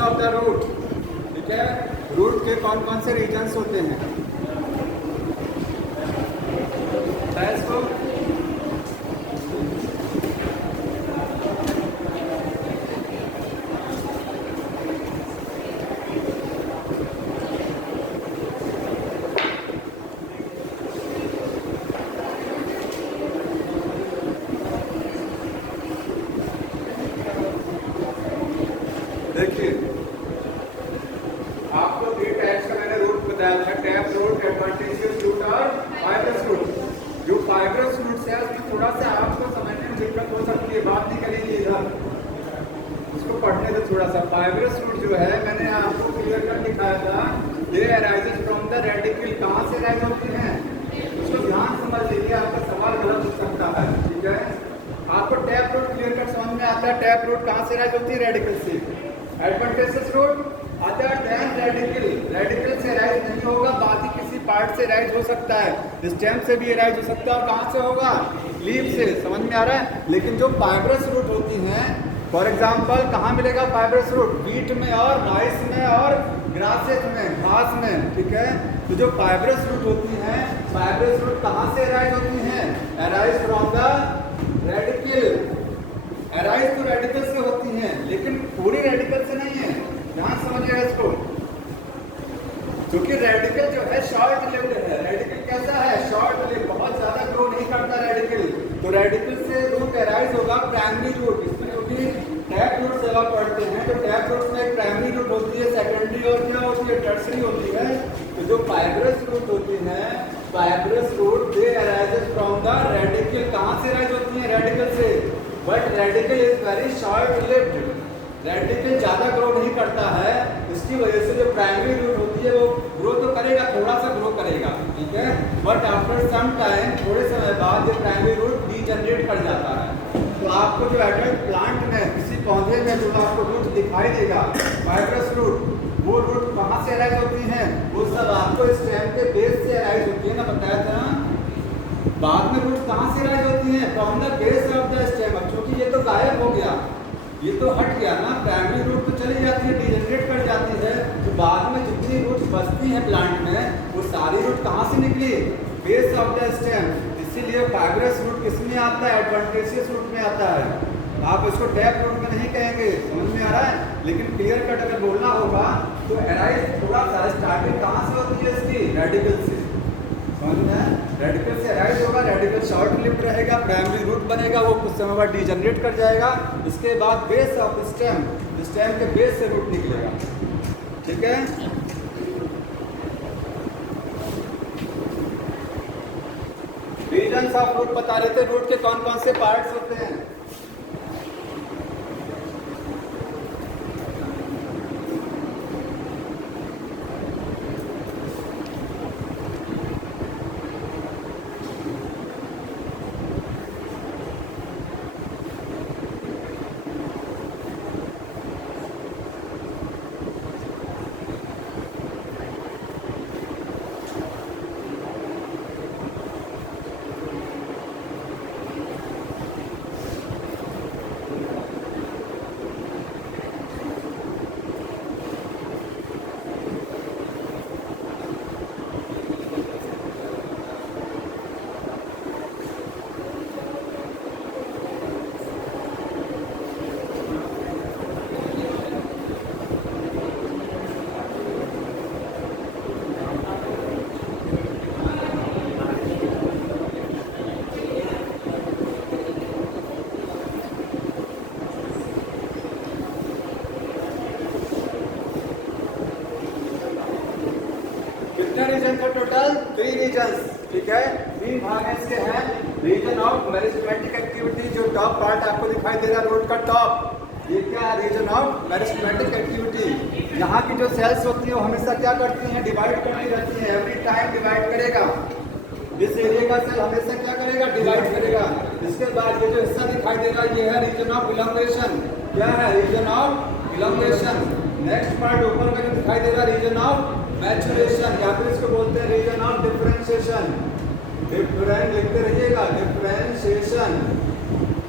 Of the root, ठीक है, root के कौन कौन से रीजन्स होते हैं? इसको देखिए, आपको 3 टाइप्स का मैंने रूट बताया था, टैप रूट, एडवांटेजियस रूट और फाइब्रस रूट। जो फाइब्रस रूट है उसमें थोड़ा सा आपको समझने में दिक्कत हो सकती है, बात नहीं करेंगे इधर, उसको पढ़ने से थोड़ा सा। फाइब्रस रूट जो है मैंने आपको क्लियर कर दिखाया था, दे अराइजेस फ्रॉम द रेडिकल। कहाँ से अराइज होती हैं उसको ध्यान समझ लीजिए, आपका सवाल गलत हो सकता है, ठीक है। आपको टैप रूट क्लियर कर समझ में आता है, टैप रूट कहाँ से अराइज होती है? रेडिकल से। Advantageous root other than radical, radical से राइज नहीं होगा, बाकी किसी पार्ट से राइज हो सकता है, स्टेम से भी राइज हो सकता है, और कहाँ से होगा? लीफ से। समझ में आ रहा है? लेकिन जो फाइब्रस रूट होती हैं, फॉर एग्जांपल कहाँ मिलेगा फाइब्रस रूट? वीट में और राइस में और ग्रासेस में, घास में, ठीक है। तो जो फाइब्रस रूट होती हैं, फाइब्रस रूट कहाँ से राइज होती हैं? Arise from the radical. Arise तो रेडिकल से होती हैं, लेकिन पूरी रेडिकल से नहीं है, ध्यान समझिएगा इसको, क्योंकि रेडिकल जो है शॉर्ट लिव्ड है। रेडिकल कैसा है? शॉर्ट लिव्ड, बहुत ज्यादा ग्रो नहीं करता रेडिकल। तो रेडिकल से रूट अराइज होगा प्राइमरी रूट। इसमें जो भी टैप रूट से आप पढ़ते हैं, तो टैप रूट में एक प्राइमरी रूट होती है, सेकेंडरी और क्या होती है? टर्सरी होती है। तो जो फाइब्रस रूट होती है, fibrous root they arises from the radical. कहाँ से अराइज होती है? रेडिकल से। But radical is very short lived, radical ज्यादा ग्रो नहीं करता है, इसकी वजह से जो प्राइमरी रूट होती है वो ग्रो तो करेगा, थोड़ा सा ग्रो करेगा, ठीक है, बट आफ्टर सम टाइम, थोड़े समय बाद ये प्राइमरी रूट डीजनरेट कर जाता है। तो आपको जो एडल्ट प्लांट में, किसी पौधे में जो आपको रूट दिखाई देगा फाइब्रस रूट, वो रूट कहाँ से अराइज होती हैं? वो सब आपको स्टेम के बेस से अराइज होती है ना, बताया था। बाद में रूट कहाँ से राइज होती हैं? From the base of the stem. अब क्योंकि ये तो गायब हो गया, ये तो हट गया ना, प्राइमरी रूट तो चली जाती है, डीजनरेट कर जाती है, तो बाद में जितनी रूट बचती है प्लांट में, वो सारी रूट कहाँ से निकली? Base of the stem. इसीलिए फाइब्रस रूट किस में आता है? एडवांटेजियस रूट में आता है। आप इसको टैप रूट में नहीं कहेंगे, समझ में आ रहा है? लेकिन क्लियर कट अगर बोलना होगा तो अराइज थोड़ा सा स्टार्टिंग कहाँ से होती है इसकी? रेडिकल से। रेडिकल से अराइज होगा, रेडिकल शॉर्ट लिव्ड रहेगा, प्राइमरी रूट बनेगा, वो कुछ समय बाद डीजनरेट कर जाएगा, इसके बाद बेस ऑफ स्टेम, स्टेम के बेस से रूट निकलेगा, ठीक है। रीजन्स ऑफ रूट बता रहे थे, रूट के कौन कौन से पार्ट्स होते हैं? रीजन का टोटल 3 रीजन्स, ठीक है, 3 भाग इसके हैं। रीजन ऑफ मेरिस्टेमेटिक एक्टिविटी, जो टॉप पार्ट आपको दिखाई दे रहा है रोड का टॉप, ये क्या है? Region of meristematic activity. यहाँ की जो सेल्स होती है वो हमेशा क्या करती हैं? डिवाइड करती रहती हैं, एवरी टाइम डिवाइड करेगा। इस एरिया का सेल हमेशा क्या करेगा? डिवाइड करेगा। इसके बाद ये जो हिस्सा दिखाई दे रहा है ये है रीजन ऑफ इलॉन्गेशन। क्या है? Region of elongation. Next part ऊपर का जो दिखाई दे रहा है रीजन ऑफ मैचुरेशन, या फिर इसको बोलते हैं रीजन ऑफ डिफरेंशिएशन। डिफरेंट लिखते रहिएगा, डिफरेंशिएशन,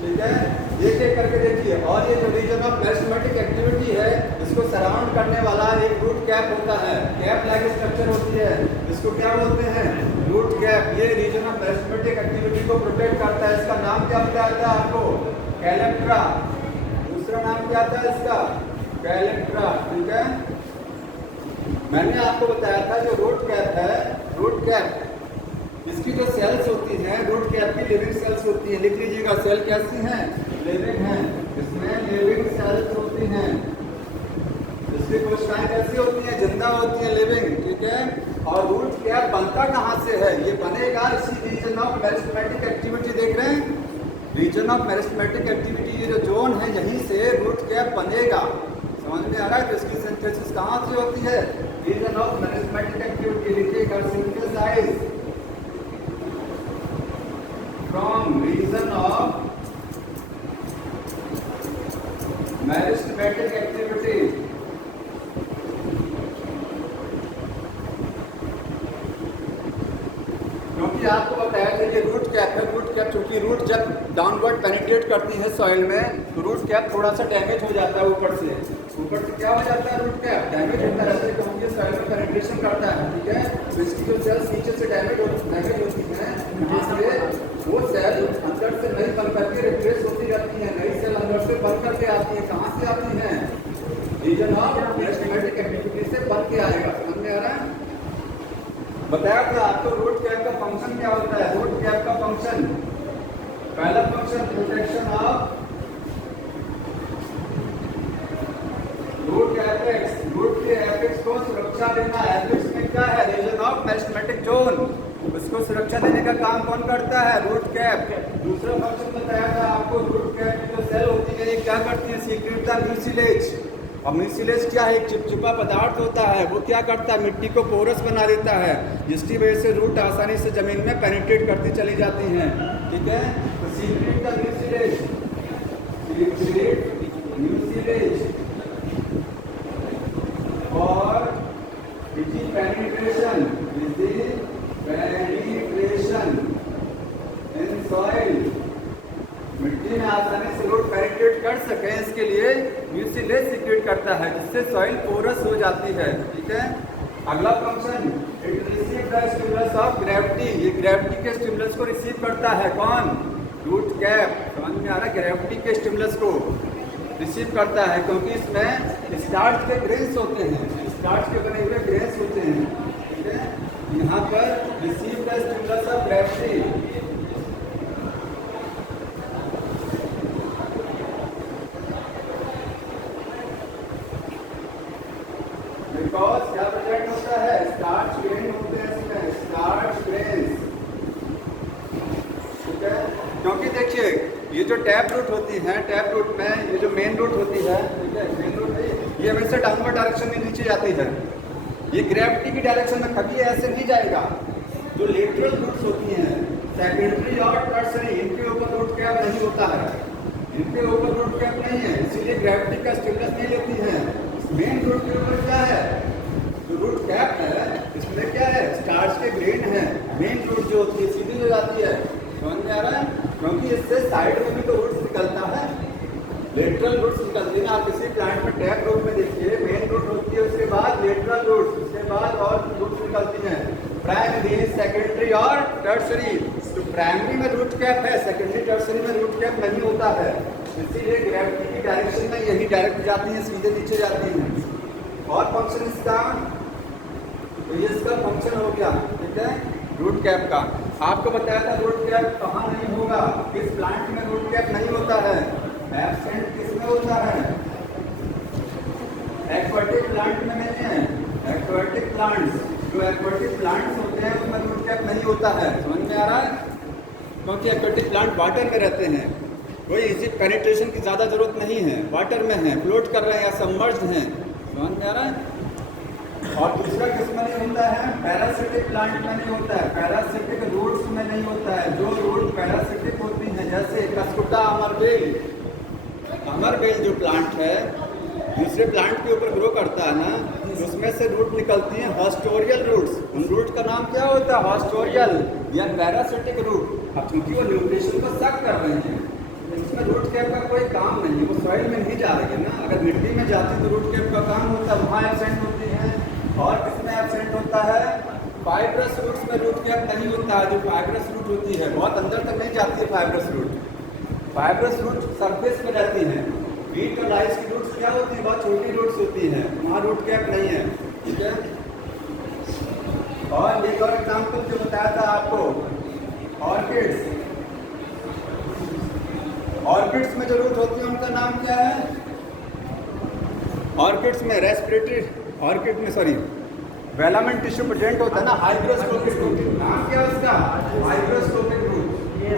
ठीक है। एक एक करके देखिए। और ये जो रीजन ऑफ मेरिस्टेमेटिक एक्टिविटी है, इसको सराउंड करने वाला एक रूट कैप होता है, कैप लाइक स्ट्रक्चर होती है, इसको क्या बोलते हैं, रूट कैप। ये रीजन ऑफ मेरिस्टेमेटिक एक्टिविटी को प्रोटेक्ट करता है। इसका नाम क्या बताया था आपको, कैलेक्ट्रा। दूसरा नाम क्या था इसका, कैलेक्ट्रा, ठीक है। मैंने आपको बताया था जो रूट कैप है, रूट कैप इसकी जो सेल्स होती हैं, रूट कैप की लिविंग सेल्स होती हैं। लिख लीजिएगा, सेल कैसी हैं, लिविंग हैं, इसमें लिविंग सेल्स होती हैं। इसकी कोशिकाएं कैसी होती हैं, जिंदा होती हैं, लिविंग, ठीक है। और रूट कैप बनता कहाँ से है, ये बनेगा इसी रीजन ऑफ मेरिस्टेमेटिक एक्टिविटी। देख रहे हैं, रीजन ऑफ मेरिस्टेमेटिक एक्टिविटी, ये जो जोन है, यहीं से रूट कैप बनेगा। समझ में आ रहा है। तो इसकी सिंथेसिस कहाँ से होती है, रीजन ऑफ मेरिस्टेमेटिक एक्टिविटी। लिखिएगा, synthesise from region of meristematic activity। क्योंकि आपको बताया था ये रूट कैप है, रूट कैप चूंकि रूट जब डाउनवर्ड पेनिट्रेट करती है सॉइल में, तो रूट कैप थोड़ा सा डैमेज हो जाता है ऊपर से। ऊपर से क्या हो जाता है, रूट कैप डैमेज होता रहता है क्योंकि सॉइल में पेनिट्रेशन करता है, ठीक है। तो इसकी जो सेल्स नीचे से डैमेज होती है, इसलिए वो सेल अंदर से नई बन करके रिप्लेस होती रहती है, नई सेल अंदर से बन करके आती है। कहाँ से आती है, रीजन ऑफ मेरिस्टेमेटिक एक्टिविटी से बन के आएगा। समझ में आ रहा है। बताया था आपको रूट कैप का फंक्शन क्या होता है। रूट कैप का फंक्शन, पहला function protection of root apex, root के एपेक्स को सुरक्षा देना। एपेक्स में क्या है, रीजन ऑफ मेरिस्टेमेटिक जोन, उसको सुरक्षा देने का काम कौन करता है, रूट कैप। दूसरा फंक्शन बताया था आपको, रूट कैप की जो सेल होती है, ये क्या करती है, सीक्रेट द म्यूसिलेज। और म्यूसिलेज क्या है, एक चिपचिपा पदार्थ होता है, वो क्या करता है, मिट्टी को पोरस बना देता है, जिसकी वजह से रूट आसानी से जमीन में पेनिट्रेट करती चली जाती हैं, ठीक है। तो secret the mucilage, secret mucilage और पेनिट्रेशन इन सॉइल, मिट्टी में आसानी से रूट पेनिट्रेट कर सके, इसके लिए म्यूसिलेज सीक्रेट करता है, जिससे सॉइल पोरस हो जाती है, ठीक है। अगला function, it receive the stimulus of gravity. ये ग्रेविटी के स्टिमुलस को रिसीव करता है कौन, रूट कैप। समझ में आ रहा है, ग्रेविटी के स्टिमुलस को रिसीव करता है क्योंकि इसमें स्टार्च के ग्रेन्स होते हैं, स्टार्च के बने हुए ग्रेन्स होते हैं, ठीक है। यहाँ पर receive the stimulus of gravity, because क्या प्रेजेंट होता है, स्टार्च ग्रेन होते हैं इसमें, स्टार्च ग्रेन्स, ठीक है। क्योंकि देखिए ये जो टैप रूट होती है, टैप रूट में ये जो मेन रूट होती है, ठीक है, मेन रूट ये हमेशा डाउनवर्ड डायरेक्शन में नीचे जाती है, ये ग्रेविटी की डायरेक्शन में कभी ऐसे नहीं जाएगा। जो लेटरल रूट्स होती हैं, सेकेंडरी और टर्सरी, इनके ऊपर रूट कैप नहीं होता है, इनके ऊपर रूट कैप नहीं है, इसीलिए ग्रेविटी का स्टिमुलस नहीं लेती है। मेन रूट के ऊपर क्या है, जो रूट कैप है, इसमें क्या है, स्टार्च के ग्रेन है। मेन रूट जो होती है सीधी हो जाती है, समझ में आ रहा है, क्योंकि इससे साइड में भी तो रूट्स निकलता है, लेटरल रूट्स निकलती है। आप किसी प्लांट में टैप रूट में देखिए, मेन रूट होती है, उसके बाद लेटरल रूट्स, उसके बाद और रूट्स निकलती हैं, प्राइमरी, सेकेंडरी और टर्सरी। तो प्राइमरी में रूट कैप है, सेकेंडरी टर्सरी में रूट कैप नहीं होता है, इसीलिए ग्रेविटी की डायरेक्शन में यही डायरेक्ट जाती हैं, सीधे नीचे जाती हैं। और फंक्शन इसका, तो ये इसका फंक्शन हो गया, ठीक है, रूट कैप का। आपको बताया था रूट कैप कहाँ नहीं होगा, किस प्लांट में रूट कैप नहीं होता है, एब्सेंट किसमें होता है, एक्वाटिक प्लांट में नहीं है। एक्वाटिक प्लांट्स, जो एक्वाटिक प्लांट्स होते हैं उसमें रूट कैप नहीं होता है, समझ में आ रहा है, क्योंकि एक्वाटिक प्लांट वाटर में रहते हैं, कोई इसी पेनिट्रेशन की ज़्यादा जरूरत नहीं है, वाटर में है, फ्लोट कर रहे हैं या सबमर्ज्ड हैं, समझ में आ रहा है। और दूसरा किसमें नहीं होता है, पैरासिटिक प्लांट में नहीं होता है, पैरासिटिक रूट्स में नहीं होता है। जो रूट पैरासिटिक होती हैं, जैसे कस्कुटा, अमरबेल, अमरबेल जो प्लांट है दूसरे प्लांट के ऊपर ग्रो करता है ना, उसमें से रूट निकलती हैं हॉस्टोरियल रूट्स। उन रूट का नाम क्या होता है, हॉस्टोरियल या पैरासिटिक रूट। अब क्योंकि वो न्यूट्रिशन को सक कर रहे हैं, इसमें रूट कैप का कोई काम नहीं है, वो सॉइल में नहीं जा रही है ना। अगर मिट्टी में जाती तो रूट कैप का काम होता है, वहाँ एब्सेंट होती है। और किसमें एब्सेंट होता है? फाइब्रस रूट्स में रूट कैप नहीं होता है। जो फाइब्रस रूट होती है बहुत अंदर तक नहीं जाती है fibrous root. Fibrous root surface में रहती हैं। बीट और राइस की रूट्स क्या होती है? बहुत छोटी रूट्स होती हैं, वहाँ रूट कैप नहीं है। ठीक है। और एक और एग्जाम्पल जो बताया था आपको, ऑर्किड्स। ऑर्किड्स में जो रूट होती है उनका नाम क्या है? ऑर्किड्स में रेस्पिरेटरी, ऑर्किड में सॉरी वेलामेंट टिश्यू प्रेजेंट होता है ना, हाइग्रोस्कोपिक रूट। नाम क्या है उसका? Hygroscopic root.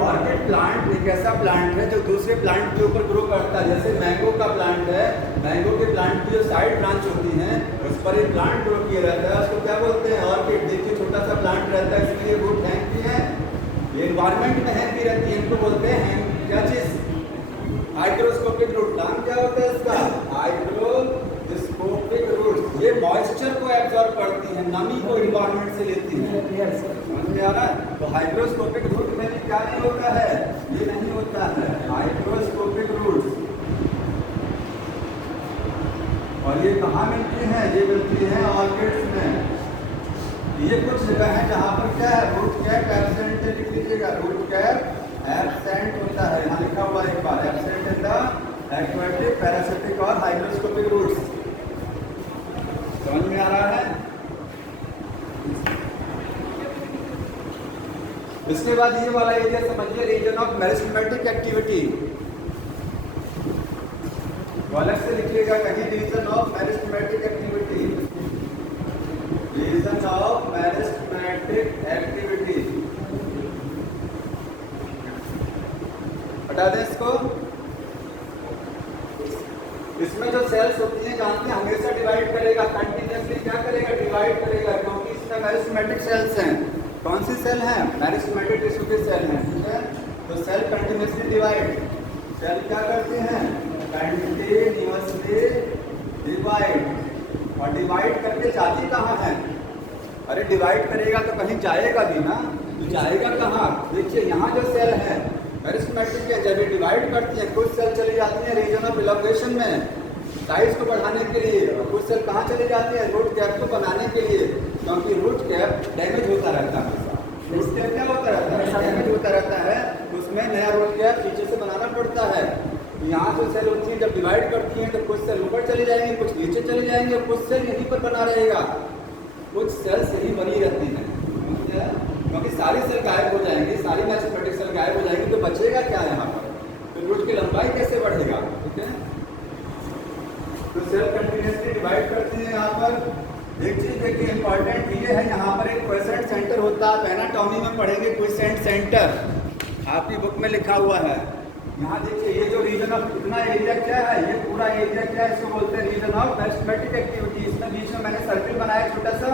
ऑर्किड प्लांट एक ऐसा प्लांट है जो दूसरे प्लांट के ऊपर ग्रो करता है। जैसे मैंगो का प्लांट है, मैंगो के प्लांट की जो साइड ब्रांच होती है उस पर एक प्लांट ग्रो किया रहता है, उसको क्या बोलते हैं? ऑर्किड। देखिए छोटा सा प्लांट रहता है, इसलिए रूट हैंगती है, ये एनवायरमेंट में हैंगती रहती है, इनको बोलते हैं क्या चीज? Hygroscopic root. नाम क्या होता है इसका? Hygroscopic root. ये मॉइस्चर को एब्जॉर्ब करती है, नमी को एनवायरमेंट से लेती है। समझ में आ रहा है? तो हाइग्रोस्कोपिक रूट में भी क्या नहीं होता है? ये नहीं होता है हाइग्रोस्कोपिक रूट। और ये कहाँ मिलती है? ये मिलती है ऑर्किड्स में। ये कुछ जगह है जहाँ पर क्या है? रूट कैप एब्सेंट लिख लीजिएगा, रूट कैप एब्सेंट होता है। यहाँ लिखा हुआ एक बार, absent in the aquatic, parasitic और हाइग्रोस्कोपिक रूट्स। समझ में आ रहा है? इसके बाद ये वाला एरिया समझिए, रीजन ऑफ मेरिस्टेमेटिक एक्टिविटी। अलग से लिखिएगा कहीं, region of meristematic activity, region of meristematic activity. हटा दें इसको। इसमें जो सेल्स होती हैं जानते हैं, हमेशा डिवाइड करेगा, कंटिन्यूसली क्या करेगा? डिवाइड करेगा, क्योंकि इसमें मेरिस्टेमेटिक सेल्स हैं। कौन सी सेल हैं? मेरिस्टेमेटिक टिश्यू की सेल हैं। ठीक है। तो सेल कंटिन्यूसली डिवाइड, सेल क्या करते हैं? Continuously divide. और डिवाइड करके जाती कहाँ है? अरे डिवाइड करेगा तो कहीं जाएगा भी ना, तो जाएगा कहाँ? देखिए यहाँ जो सेल है मेरिस्टेमेटिक है, जब ये डिवाइड करती है कुछ सेल चली जाती है रीजन ऑफ इलॉन्गेशन में, साइज को बढ़ाने के लिए, और कुछ सेल कहाँ चली जाती है? रूट कैप को बनाने के लिए, क्योंकि रूट कैप डैमेज होता रहता है। रूट कैप क्या होता रहता है? डैमेज होता रहता है, उसमें नया रूट कैप पीछे से बनाना पड़ता है। यहाँ जो सेल होती है जब डिवाइड करती हैं तो कुछ सेल ऊपर चली जाएंगी, कुछ नीचे चली जाएंगे, कुछ सेल यहीं पर बना रहेगा, कुछ सेल्स यहीं बनी रहती हैं। क्योंकि सारी सेल गायब हो जाएंगी, सारी मेरिस्टेमेटिक सेल गायब हो जाएंगी, तो बचेगा क्या यहाँ पर? तो रूट की लंबाई कैसे बढ़ेगा? ठीक है। तो सेल कंटिन्यूसली डिवाइड करती है। यहाँ पर एक चीज देखिए इंपॉर्टेंट ये है, यहाँ पर एक क्वेसेंट सेंटर होता है, एनाटॉमी में पढ़ेंगे क्वेसेंट सेंटर, आपकी बुक में लिखा हुआ है। यहाँ देखिए ये जो रीजन ऑफ इतना एरिया क्या है? ये पूरा एरिया क्या है? इसको बोलते हैं रीजन ऑफ मेरिस्टेमेटिक एक्टिविटी। इसमें बीच में मैंने सर्किल बनाया छोटा सा,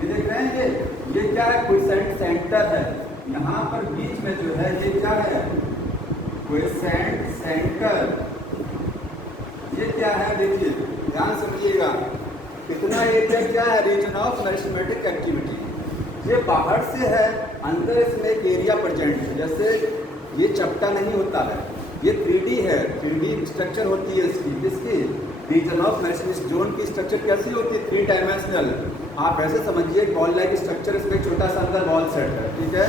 ये देख रहे हैं, ये क्या है? क्वेसेंट सेंटर है। यहाँ पर बीच में जो है ये क्या है? Quiescent centre. ये क्या है? देखिए ध्यान समझिएगा, इतना एरिया क्या है? Region of meristematic activity. ये बाहर से है, अंदर इसमें एक एरिया प्रेजेंट है। जैसे ये चपटा नहीं होता है, ये 3D है, 3D स्ट्रक्चर होती है इसकी रीजन ऑफ मेरिस्टेमेटिक जोन की स्ट्रक्चर कैसी होती है? 3 डायमेंशनल। आप ऐसे समझिए बॉल लाइक स्ट्रक्चर, इसमें छोटा सा अंदर बॉल सेट है। ठीक है।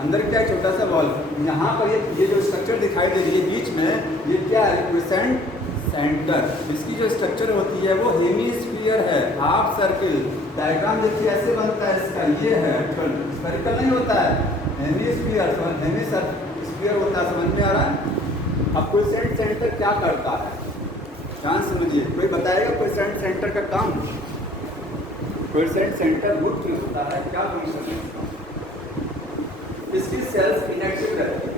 अंदर क्या है? छोटा सा बॉल। यहाँ पर ये जो स्ट्रक्चर दिखाई दे रही है बीच में, ये क्या है? Quiescent centre. इसकी जो स्ट्रक्चर होती है वो हेमीस्फीयर है, हाफ सर्किल। डायग्राम देखिए ऐसे बनता है इसका, ये है, स्फेरिकल नहीं होता है, हेमीस्फीयर, हेमीस्फीयर होता है। समझ में आ रहा है? अब क्वेसेंट सेंटर क्या करता है? ध्यान समझिए, कोई बताएगा क्वेसेंट सेंटर का काम? क्वेसेंट सेंटर रूट में होता है, क्या फंक्शन है इसका? इसकी सेल्स इनएक्टिव रहती है,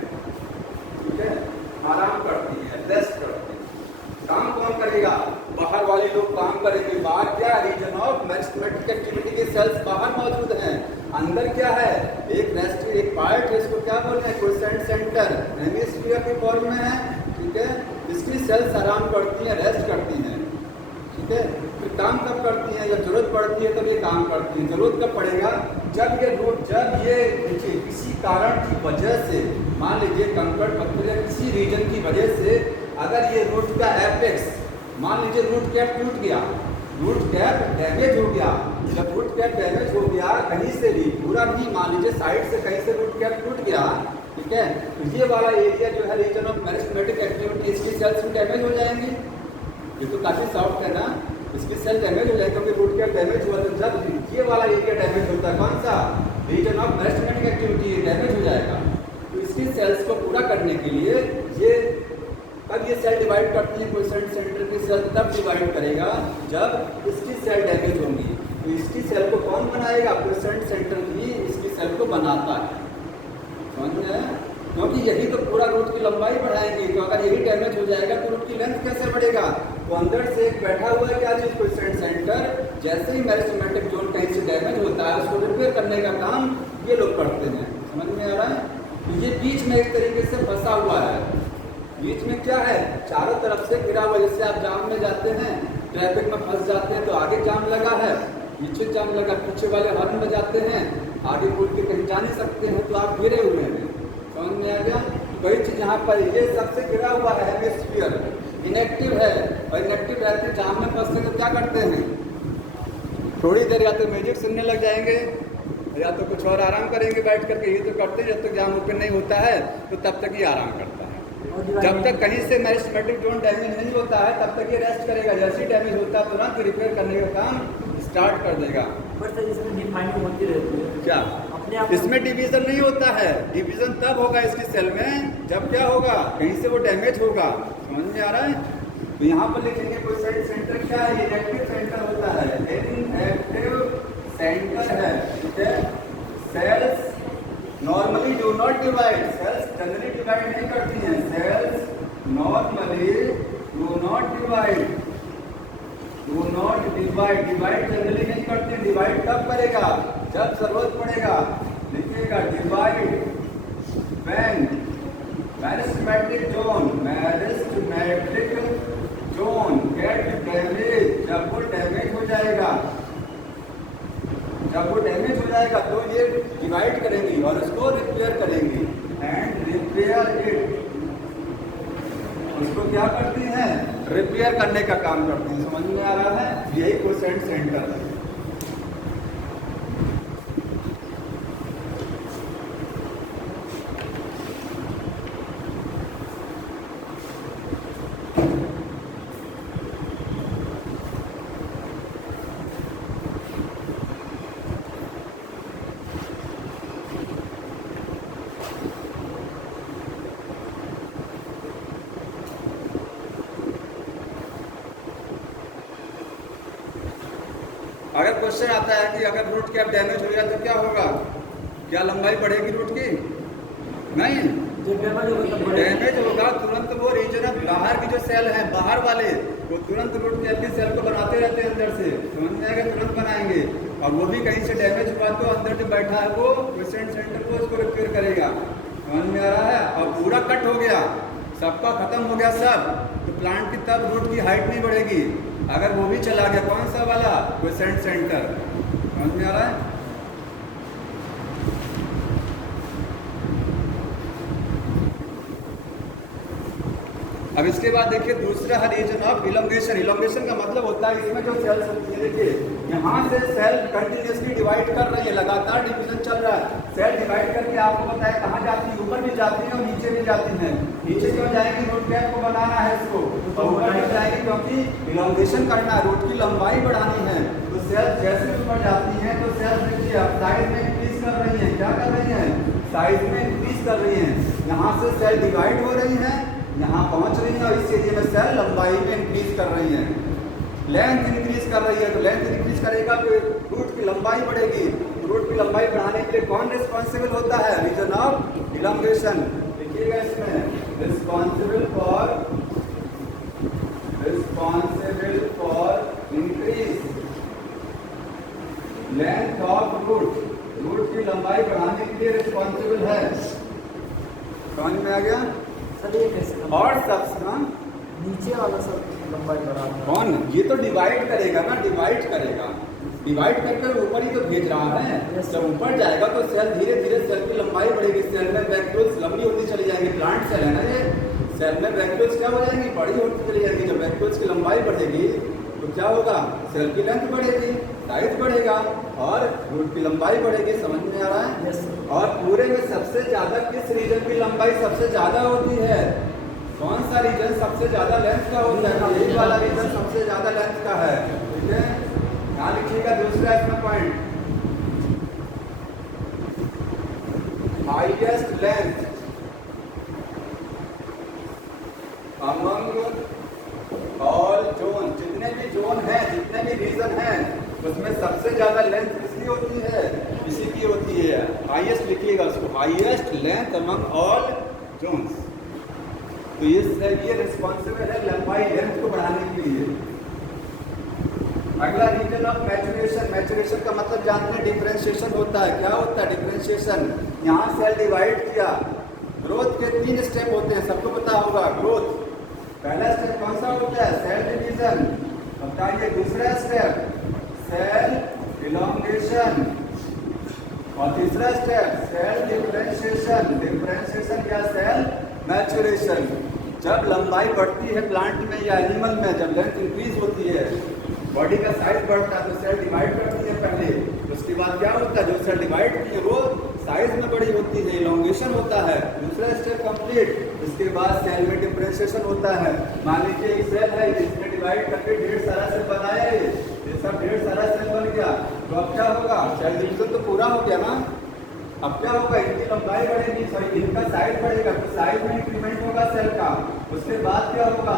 ठीक है, आराम करती है, रेस्ट करती है। काम कौन करेगा? बाहर वाले लोग काम करेंगे। बाहर क्या? रीजन ऑफ मेरिस्टेमेटिक एक्टिविटी के सेल्स बाहर मौजूद हैं। अंदर क्या है? एक रेस्ट, एक पार्ट है, इसको क्या बोलते हैं? क्वेसेंट सेंटर, हेमिस्फीयर के फॉर्म में है। ठीक है। इसकी सेल्स आराम करती हैं, रेस्ट करती हैं। ठीक है। फिर काम कब करती हैं जब जरूरत पड़ती है तब ये काम करती है। जरूरत कब पड़ेगा? जब ये देखिए किसी कारण की वजह से, मान लीजिए कंकड़ पत्थर या किसी रीजन की वजह से अगर ये रूट का एपेक्स, मान लीजिए रूट कैप टूट गया, रूट कैप डैमेज हो गया। जब रूट कैप डैमेज हो गया कहीं से भी, पूरा नहीं, मान लीजिए साइड से कहीं से रूट कैप टूट गया, ठीक है, तो ये वाला एरिया जो है रीजन ऑफ मेरिस्टेमेटिक एक्टिविटी, इसकी सेल्स भी डैमेज हो जाएंगी। ये तो काफ़ी सॉफ्ट है ना, इसकी सेल डैमेज हो जाएगी क्योंकि रूट कैप डैमेज हुआ। तो जब ये वाला एरिया डैमेज होता है, कौन सा? Region of meristematic activity damage हो जाएगा। तो इसकी सेल्स को पूरा करने के लिए ये तब ये सेल डिवाइड करती है, क्वेसेंट सेंटर की सेल तब डिवाइड करेगा जब इसकी सेल डैमेज होंगी। तो इसकी सेल को कौन बनाएगा? क्वेसेंट सेंटर ही इसकी सेल को बनाता है, समझ में आया? क्योंकि यही तो पूरा रूट की लंबाई बढ़ाएंगे। तो अगर यही डैमेज हो जाएगा तो रूट की लेंथ कैसे बढ़ेगा? तो अंदर से एक बैठा हुआ है क्या चीज? Quiescent centre. जैसे ही मेरिस्टेमेटिक जोन कहीं से डैमेज होता है उसको रिपेयर करने का काम ये लोग करते हैं, समझ में आ रहा है? तो ये बीच में एक तरीके से फंसा हुआ है। बीच में क्या है? चारों तरफ से घिरा हुआ। जैसे आप जाम में जाते हैं, ट्रैफिक में फंस जाते हैं तो आगे जाम लगा है, पीछे जाम लगा, पीछे वाले हॉर्न बजाते हैं, आगे मुड़ के कहीं जा नहीं सकते हैं तो आप घिरे हुए हैं, समझ में आ गया? वही चीज यहाँ पर ये सबसे घिरा हुआ है, हेमिस्फीयर इनएक्टिव है। और इनएक्टिव रहते जाम में फंसते तो क्या करते हैं? थोड़ी देर या तो म्यूजिक सुनने लग जाएंगे या तो कुछ और आराम करेंगे बैठ करके। ये तो करते हैं, जब तक जाम ओपन नहीं होता है तो तब तक ही आराम करता है। जब तक कहीं से मेरिस्टेमेटिक जोन डैमेज नहीं होता है तब तक ये रेस्ट करेगा। जैसे ही डैमेज होता है तुरंत रिपेयर करने का काम स्टार्ट कर देगा। बट सर इसमें डिफाइनिंग होती रहती है क्या? अपने आप इसमें डिवीजन नहीं होता है। डिवीजन तब होगा इसकी सेल में जब क्या होगा? कहीं से वो डैमेज होगा, समझ में आ रहा है? तो यहाँ पर लिखेंगे क्वेसेंट सेंटर क्या है? इनएक्टिव सेंटर होता है, इनएक्टिव सेंटर है, ठीक है। Cells normally do not divide, cells generally divide नहीं करती हैं। Cells normally do not divide, do not divide, divide generally नहीं करती। डिवाइड कब करेगा? जब जरूरत पड़ेगा। लिखिएगा divide when meristematic zone, meristematic zone get damage, जब वो डैमेज हो जाएगा, जब वो डैमेज हो जाएगा तो ये डिवाइड करेंगी और उसको रिपेयर करेंगी। एंड रिपेयर इट, उसको क्या करती हैं? रिपेयर करने का काम करती हैं, समझ में आ रहा है? यही क्वेसेंट सेंटर है। अगर क्वेश्चन आता है कि अगर रूट कैप डैमेज हो गया तो क्या होगा? क्या लंबाई बढ़ेगी रूट की? नहीं, डैमेज होगा तुरंत वो रीजन ऑफ बाहर की जो सेल है, बाहर वाले वो तुरंत रूट कैप की सेल को बनाते रहते हैं अंदर से, समझ में आएगा? तुरंत बनाएंगे। और वो भी कहीं से डैमेज हुआ तो अंदर जो बैठा है वो क्वेसेंट सेंटर को उसको रिपेयर करेगा, समझ में आ रहा है? और पूरा कट हो गया, सबका खत्म हो गया सब, तो प्लांट की तब रूट की हाइट नहीं बढ़ेगी। अगर वो भी चला गया, कौन सा वाला? क्वेसेंट सेंटर, समझ में आ रहा है? अब इसके बाद देखिए दूसरा है रीजन ऑफ इलोंगेशन। इलोंगेशन का मतलब होता है इसमें जो सेल्स होती है, देखिए यहाँ से सेल कंटिन्यूसली डिवाइड कर रही है, लगातार डिवीजन चल रहा है। सेल डिवाइड करके आपको बताया कहाँ जाती है, ऊपर भी जाती है और नीचे भी जाती है। नीचे क्यों जाएंगी? रूट कैप को बनाना है इसको, तो ऊपर भी जाएंगी क्योंकि इलोंगेशन करना है, रूट की लंबाई बढ़ानी है। तो सेल जैसे ऊपर जाती है तो सेल देखिए अब साइज में इंक्रीज कर रही है। क्या कर रही है? साइज में इंक्रीज कर रही है। यहाँ से सेल डिवाइड हो रही है, यहाँ पहुंच रही है और इस एरिया में सेल लंबाई में इंक्रीज कर रही है, लेंथ इंक्रीज कर रही है। तो लेंथ इंक्रीज करेगा तो रूट की लंबाई बढ़ेगी। रूट की लंबाई बढ़ाने के लिए कौन रिस्पॉन्सिबल होता है? Region of elongation. देखिएगा इसमें responsible for increase length of root, root की लंबाई बढ़ाने के लिए रिस्पॉन्सिबल है, समझ में आ गया? सर ये कैसे? और सबसे नीचे वाला सर लंबाई बढ़ा रहा है। कौन? ये तो डिवाइड करेगा ना, डिवाइड करेगा, डिवाइड करके ऊपर ही तो भेज रहा है। जब ऊपर जाएगा तो सेल धीरे धीरे सेल की लंबाई बढ़ेगी, सेल में वैक्यूल्स लंबी होती चली जाएंगी। प्लांट सेल है ना ये, सेल में वैक्यूल्स क्या हो जाएंगी? बड़ी होती चली जाएंगी। जब वैक्यूल्स की लंबाई बढ़ेगी तो क्या होगा? सेल की लेंथ बढ़ेगी, साइज बढ़ेगा और रूट की लंबाई बढ़ेगी। समझ में आ रहा है? Yes sir. और पूरे में सबसे ज्यादा किस रीजन की लंबाई सबसे ज्यादा होती है? कौन सा रीजन सबसे ज्यादा लेंथ का होता है? यही वाला रीजन सबसे ज्यादा लेंथ का है। ठीक है, यहाँ लिखिएगा दूसरा इसमें point, highest length among all zone. जितने भी जोन हैं, जितने भी रीजन हैं, उसमें सबसे ज्यादा लेंथ किसकी होती है? इसी की होती है। हाईएस्ट लिखिएगा उसको, highest length among all zones. तो ये रिस्पॉन्सिबल है लंबाई, लेंथ को बढ़ाने के लिए। अगला रीजन ऑफ मैचुरेशन। मैचुरेशन का मतलब जानते हैं, डिफरेंशिएशन होता है। क्या होता है डिफरेंशिएशन? यहाँ सेल डिवाइड किया। ग्रोथ के 3 स्टेप होते हैं, सबको पता होगा। ग्रोथ पहला स्टेप कौन सा होता है? Cell division. बताइए दूसरा स्टेप सेल इलॉन्गेशन, और तीसरा स्टेप सेल डिफरेंशिएशन। डिफरेंशिएशन क्या? Cell maturation. जब लंबाई बढ़ती है प्लांट में या एनिमल में, जब लेंथ इंक्रीज होती है, बॉडी का साइज बढ़ता है, तो सेल डिवाइड करती है पहले। उसके बाद क्या होता है? जो सेल डिवाइड की है वो साइज में बड़ी होती है, इलॉन्गेशन होता है। दूसरा स्टेप कंप्लीट, उसके बाद सेल में डिफरेंशिएशन होता है। मान लीजिए एक सेल है, इसमें डिवाइड करके ढेर सारा सेल बनाया है, ये सब ढेर सारा सेल बन गया, तो अब क्या होगा? सेल डिवीजन तो पूरा हो गया ना। अब क्या होगा? इनकी लंबाई बढ़ेगी, सॉरी इनका साइज बढ़ेगा, तो साइज में इंक्रीमेंट होगा सेल का। उसके बाद क्या होगा?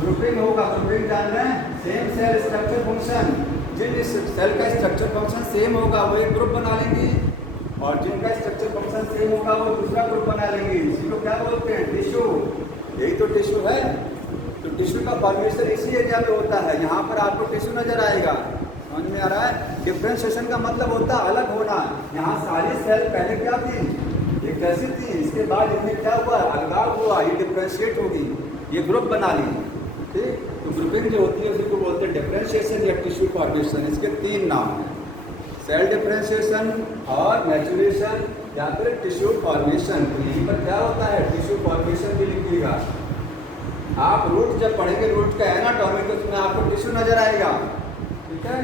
ग्रुपिंग होगा। ग्रुपिंग जानना है? Same cell structure function. जिन सेल का स्ट्रक्चर फंक्शन सेम होगा वो एक ग्रुप बना लेंगी, और जिनका स्ट्रक्चर फंक्शन सेम होगा वो दूसरा ग्रुप बना लेंगे। इसी को क्या बोलते हैं? टिश्यू। यही तो टिश्यू है। तो टिश्यू का फॉर्मेशन इसी एरिया में होता है। यहाँ पर आपको टिश्यू नजर आएगा। समझ में आ रहा है? डिफरेंशिएशन का मतलब होता है अलग होना। यहाँ सारी सेल पहले क्या थी? एक जैसी थी, इसके बाद इनमें क्या हुआ? अलगाव हुआ, ये डिफरेंशिएट होगी, ये ग्रुप बना ली। ठीक, तो ग्रुपिंग जो होती है उसी को बोलते हैं डिफरेंशिएशन या टिश्यू फॉर्मेशन। इसके 3 नाम हैं, सेल डिफरेंशिएशन और मैचुरेशन या फिर टिश्यू फॉर्मेशन। तो यहीं पर क्या होता है? टिश्यू फॉर्मेशन भी लिखिएगा। आप रूट जब पढ़ेंगे, रूट का एनाटॉमी, तो उसमें आपको टिश्यू नजर आएगा। ठीक है,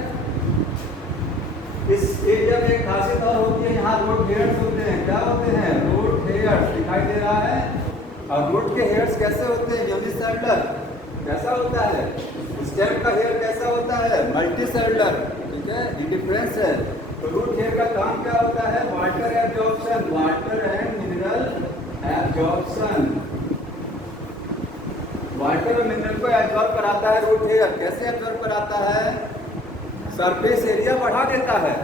इस एरिया में एक खासियत और होती है, यहाँ रूट हेयर्स होते हैं। क्या होते हैं? रूट हेयर्स दिखाई दे रहा है। और रूट के हेयर्स कैसे होते हैं? यूनिसेलुलर। कैसा होता है? स्टेम का हेयर कैसा होता है? मल्टीसेलुलर। ठीक है, ये डिफरेंस है। तो रूट हेयर का काम क्या होता है? Water absorption, water and mineral absorption. Water और मिनरल को एब्जॉर्ब कराता है रूट हेयर। कैसे एब्जॉर्ब कराता है? सरफेस एरिया बढ़ा देता है।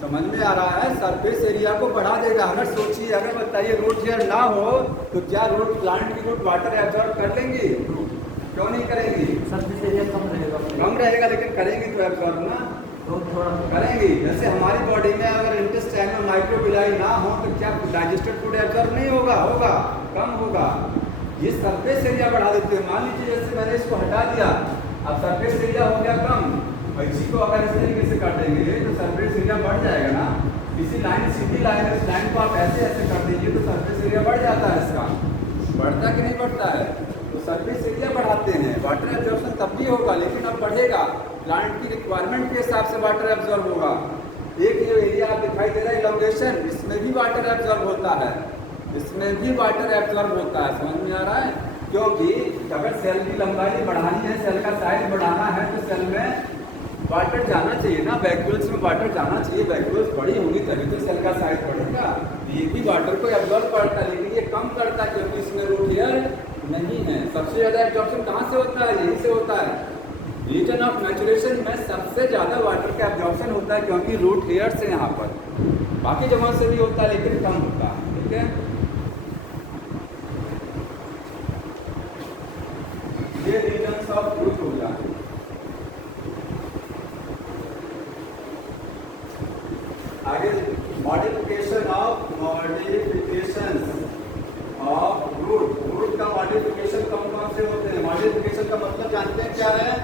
समझ में आ रहा है? सरफेस एरिया को बढ़ा देगा। अगर सोचिए, अगर बताइए रूट हेयर ना हो तो क्या रूट, प्लांट की रूट वाटर एब्जॉर्ब कर लेंगी? क्यों नहीं करेंगी? सरफेस एरिया कम रहेगा। कम रहेगा, लेकिन करेंगी तो एब्जॉर्ब ना, तो थोड़ा करेंगी। जैसे हमारी बॉडी में अगर इंटेस्टाइन में माइक्रोबिलाई ना हो तो क्या डाइजेस्टेड फूड एब्जॉर्ब नहीं होगा? होगा, कम होगा। ये सरफेस एरिया बढ़ा देते हैं। मान लीजिए जैसे मैंने इसको हटा दिया, अब सरफेस एरिया हो गया कम, और इसी को अगर इस तरीके से कर देंगे तो सरफेस एरिया बढ़ जाएगा ना। इसी लाइन, सीधी लाइन, इस लाइन को आप ऐसे ऐसे कर दीजिए तो सरफेस एरिया बढ़ जाता है। इसका बढ़ता कि नहीं बढ़ता है? तो सरफेस एरिया बढ़ाते हैं। वाटर एब्जॉर्प्शन तब भी होगा, लेकिन अब बढ़ेगा। प्लांट की रिक्वायरमेंट के हिसाब से वाटर एब्जॉर्ब होगा। एक ये एरिया आप दिखाई दे रहा है इलॉन्गेशन, इसमें भी वाटर एब्जॉर्ब होता है, इसमें भी वाटर एब्जॉर्ब होता है। समझ में आ रहा है? क्योंकि अगर सेल की लंबाई बढ़ानी है, सेल का साइज बढ़ाना है, तो सेल में वाटर जाना चाहिए ना, वैक्यूल्स में वाटर जाना चाहिए। वैक्यूल्स बड़ी होगी तभी तो सेल का साइज बढ़ेगा। ये भी वाटर को एब्जॉर्ब करता है, लेकिन ये कम करता है क्योंकि इसमें रूट हेयर नहीं है। सबसे ज़्यादा एब्जॉर्प्शन कहाँ से होता है? यहीं से होता है। रीजन ऑफ मैचुरेशन में सबसे ज़्यादा वाटर का एब्जॉर्प्शन होता है क्योंकि रूट हेयर से यहाँ पर, बाकी जगहों से भी होता है लेकिन कम होता है। ठीक है, ये रीजन्स ऑफ ग्रोथ हो जाते हैं। आगे मॉडिफिकेशन ऑफ रूट का मॉडिफिकेशन कौन से होते हैं? मॉडिफिकेशन का मतलब जानते हैं क्या है?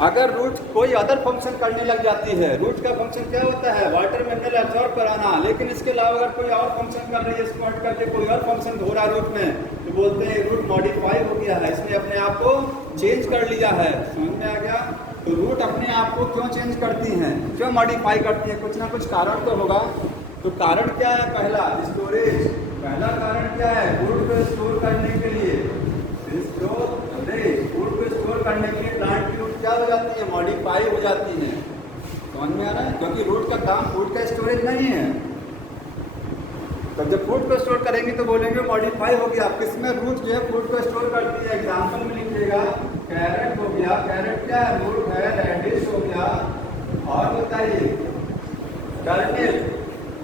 अगर रूट कोई अदर फंक्शन करने लग जाती है, रूट का फंक्शन क्या होता है? वाटर मिनरल एब्जॉर्ब कराना, लेकिन इसके अलावा अगर कोई और फंक्शन कर रही है, इसको हट करके कोई और फंक्शन हो रहा है रूट में, तो बोलते हैं रूट मॉडिफाई हो गया है, इसने अपने आप को चेंज कर लिया है। समझ में आ गया? तो रूट अपने आप को क्यों चेंज करती हैं, क्यों मॉडिफाई करती हैं? कुछ ना कुछ कारण तो होगा। तो कारण क्या है? पहला स्टोरेज। पहला कारण क्या है? फूड को स्टोर करने के लिए, फूड को स्टोर करने के लिए प्लांट की रूट क्या हो जाती है? मॉडिफाई हो जाती है। समझ में आ रहा है? क्योंकि रूट का काम फूड का स्टोरेज नहीं है। तो जब फूड को स्टोर करेंगे तो बोलेंगे मॉडिफाई हो गया। किसमें रूट जो है फूड को स्टोर करती है? एग्जाम्पल में लिखिएगा, कैरेट हो गया। कैरेट क्या है? रूट है। रेडिश हो गया, और बताइए टर्निप,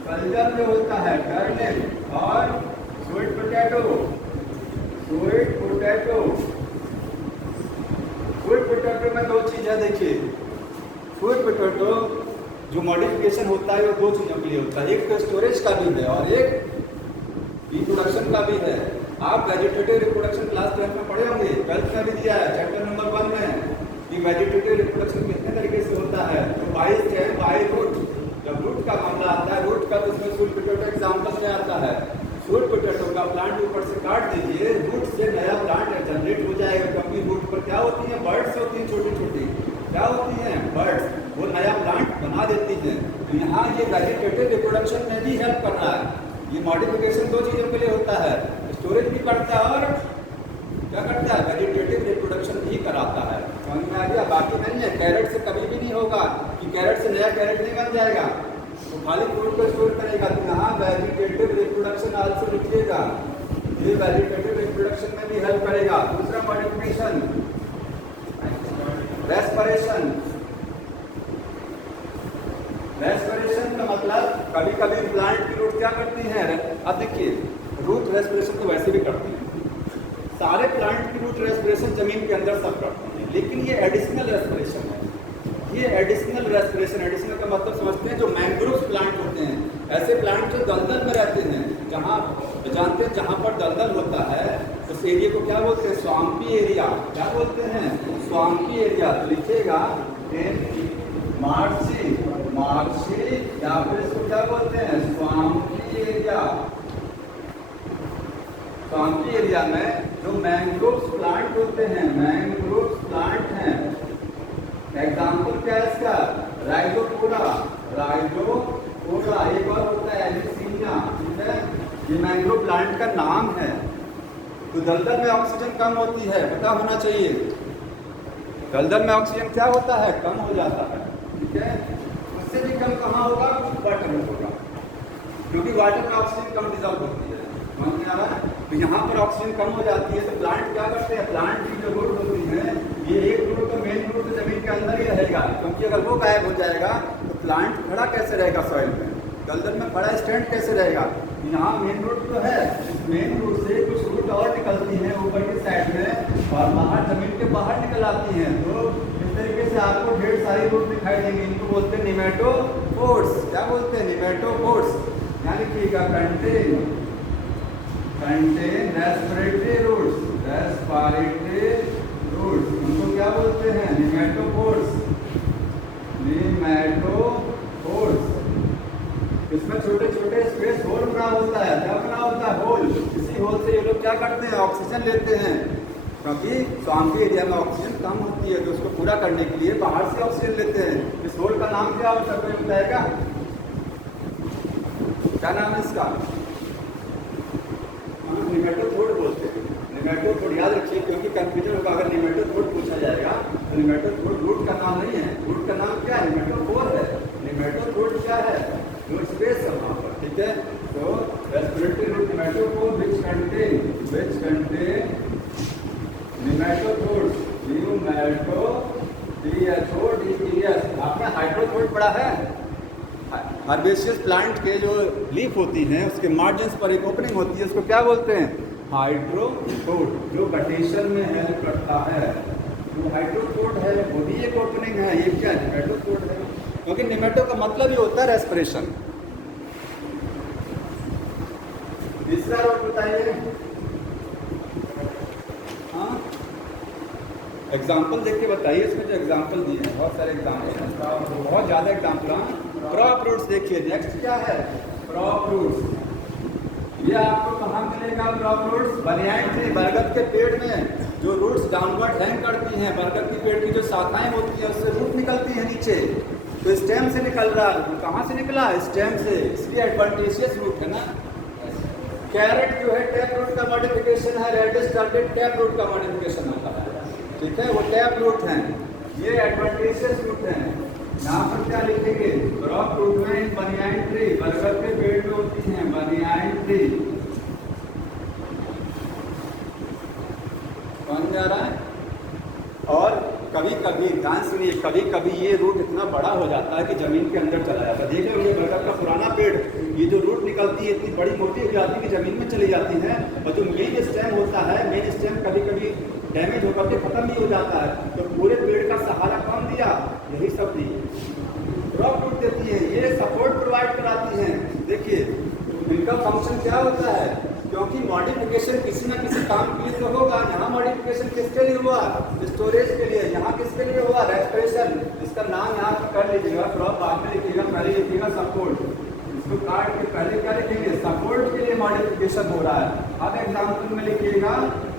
कल्चर जो होता है टर्निप, और sweet potato. Sweet potato, sweet potato में दो चीज़ है, देखिए। स्वीट पोटैटो जो मॉडिफिकेशन होता है वो दो चीज़ों के लिए होता है, एक तो स्टोरेज का भी है और एक रिप्रोडक्शन का भी है। आप वेजिटेटिव रिप्रोडक्शन क्लास 12 में पढ़े होंगे, 12th में भी दिया है चैप्टर नंबर 1 में कि वेजिटेटिव रिप्रोडक्शन कितने तरीके से होता है। तो बाई रूट, जब रूट का मामला आता है, रूट का तो उसमें स्वीट पोटैटो एग्जाम्पल में आता है। स्वीट पोटैटो का प्लांट ऊपर से काट दीजिए, रूट से नया प्लांट जनरेट हो जाएगा, क्योंकि रूट पर क्या होती है? बर्ड्स होती हैं, छोटी छोटी क्या होती हैं? बर्ड्स, वो नया प्लांट बना देती हैं। तो यहाँ ये वेजिटेटिव रिप्रोडक्शन में भी हेल्प कर रहा है। ये मॉडिफिकेशन दो चीज़ों के लिए होता है, स्टोरेज भी करता है और क्या करता है? वेजिटेटिव रिप्रोडक्शन भी कराता है। समझ में आ गया? बाकी नहीं है। कैरेट से कभी भी नहीं होगा कि कैरेट से नया कैरेट नहीं बन जाएगा, तो खाली फूड को स्टोर करेगा। तो यहाँ वेजिटेटिव रिप्रोडक्शन आल्सो लिखिएगा, ये वेजिटेटिव रिप्रोडक्शन में भी हेल्प करेगा। दूसरा मॉडिफिकेशन रेस्पिरेशन। रेस्पिरेशन का मतलब कभी कभी प्लांट की रूट क्या करती है? अब देखिए, रूट रेस्पिरेशन तो वैसे भी करती है, सारे प्लांट की रूट रेस्पिरेशन जमीन के अंदर सब करते हैं, लेकिन ये एडिशनल रेस्पिरेशन है। ये एडिशनल रेस्पिरेशन, एडिशनल का मतलब समझते हैं, जो मैंग्रोव प्लांट होते हैं, ऐसे प्लांट जो दलदल में रहते हैं, जहाँ जानते हैं जहाँ पर दलदल होता है उस एरिया को क्या बोलते हैं? स्वाम्पी एरिया। क्या बोलते हैं? स्वाम्पी एरिया। तो लिखिएगा मार्शी, या फिर इसको क्या बोलते हैं? स्वाम्पी एरिया। स्वाम्पी एरिया में जो मैंग्रोव प्लांट होते हैं, मैंग्रोव प्लांट हैं, एग्जाम्पल क्या है इसका? राइजोपोडा, एक और होता है एलिसीनिया, ठीक है? ये मैंग्रोव प्लांट का नाम है। तो दलदल में ऑक्सीजन कम होती है, पता होना चाहिए। दलदल में ऑक्सीजन क्या होता है? कम हो जाता है, ठीक है? उससे भी कम कहाँ होगा? वाटर में होगा, क्योंकि वाटर में ऑक्सीजन कम डिजॉल्व होती है। समझ में आ रहा है? तो यहाँ पर ऑक्सीजन कम हो जाती है, तो प्लांट क्या करते हैं? प्लांट की जो रूट होती है, ये एक रूट तो मेन रूट तो जमीन के अंदर ही रहेगा, क्योंकि अगर वो गायब हो जाएगा तो प्लांट खड़ा कैसे रहेगा सॉइल में? दलदल में खड़ा स्टैंड कैसे रहेगा? यहाँ मेन रूट तो है, मेन रूट से कुछ रूट और निकलती हैं ऊपर की साइड में और बाहर जमीन के बाहर निकल आती हैं। तो इस तरीके से आपको ढेर सारी रूट दिखाई देंगी। इनको बोलते हैं निमेटोपोड्स। क्या बोलते हैं? निमेटोपोड्स। यहाँ लिखिएगा कंटेन रेस्पिरेटरी रूट्स, उनको क्या बोलते हैं? निमेटोपोड्स। इसमें छोटे छोटे स्पेस होल बना होता है। क्या बना होता है? होल। इसी होल से ये लोग क्या करते हैं? ऑक्सीजन लेते हैं, क्योंकि स्वाम्पी एरिया में ऑक्सीजन कम होती है, तो उसको पूरा करने के लिए बाहर से ऑक्सीजन लेते हैं। इस होल का नाम क्या होता है? कोई बताएगा? क्या नाम है इसका? निमेटोपोड बोलते हैं। निमेटोपोड याद रखिए, क्योंकि कंफ्यूजन होगा अगर निमेटोपोड पूछा जाएगा तो निमेटोपोड रूट का नाम नहीं है। रूट का नाम क्या है? निमेटोपोड है। निमेटोपोड क्या है? जो स्पेस है वहाँ पर, ठीक है? तो रेस्पिरेटरी रूट निमेटोपोड विच कंटेन निमेटोपोड्स, आपने हाइड्रोपोड पढ़ा है? हर्बेशियस प्लांट के जो लीफ होती हैं उसके मार्जिन्स पर एक ओपनिंग होती है, उसको क्या बोलते हैं? हाइड्रोपोड, जो गटेशन में हेल्प करता है। जो हाइड्रोपोड है वो भी एक ओपनिंग है। ये क्या है? निमेटोपोड है, क्योंकि निमेटो का मतलब ही होता है रेस्पिरेशन। तीसरा रूट बताइए। एग्जाम्पल देख के बताइए, इसमें जो एग्जाम्पल दिए हैं बहुत सारे एग्जाम्पल हैं, बहुत ज़्यादा एग्जाम्पल हैं। क्रॉप रूट्स देखिए, नेक्स्ट क्या है, क्रॉप रूट्स। ये आपको कहाँ मिलेगा क्रॉप रूट्स, बनियाइन ट्री, बरगद के पेड़ में जो रूट्स डाउनवर्ड हैंग करती हैं, बरगद की पेड़ की जो शाखाएं होती हैं उससे रूट निकलती हैं नीचे, तो स्टेम से निकल रहा है। कहाँ से निकला, स्टेम से, इसलिए एडवांटेजियस रूट है ना। कैरेट जो है टैप रूट का मॉडिफिकेशन है, रेडिस स्टार्टेड टैप रूट का मॉडिफिकेशन होता है, ठीक है, वो टैप रूट हैं, ये एडवांटेजियस रूट हैं। यहाँ पर क्या लिखेंगे, क्रॉप रूट में बनियाइन ट्री, बरगद के पेड़ में होती हैं बनियाइन ट्री, समझ में आ रहा है। और कभी कभी ध्यान सुनिए, कभी कभी ये रूट इतना बड़ा हो जाता है कि जमीन के अंदर चला जाता है। देख लो ये बरगद का पुराना पेड़, ये जो रूट निकलती है इतनी बड़ी मोटी हो जाती है कि जमीन में चली जाती है, और जो मेन स्टेम होता है, मेन स्टेम कभी कभी डैमेज होकर के खत्म भी हो जाता है, तो पूरे पेड़ का सहारा कौन दिया, यही सब दी क्रॉप रूट देती है, ये सपोर्ट प्रोवाइड कराती हैं। देखिए इनका फंक्शन क्या होता है, क्योंकि मॉडिफिकेशन किसी न किसी काम के लिए तो होगा। यहाँ मॉडिफिकेशन किसके लिए हुआ, स्टोरेज के लिए, यहाँ किसके लिए हुआ, रेस्पिरेशन। इसका नाम यहाँ कर लीजिएगा, क्रॉप बाद में लिखिएगा, पहले लिखिएगा सपोर्ट, इसको काट के पहले क्या लिखेंगे, सपोर्ट के लिए मॉडिफिकेशन हो रहा है। अब एग्जाम्पल में लिखिएगा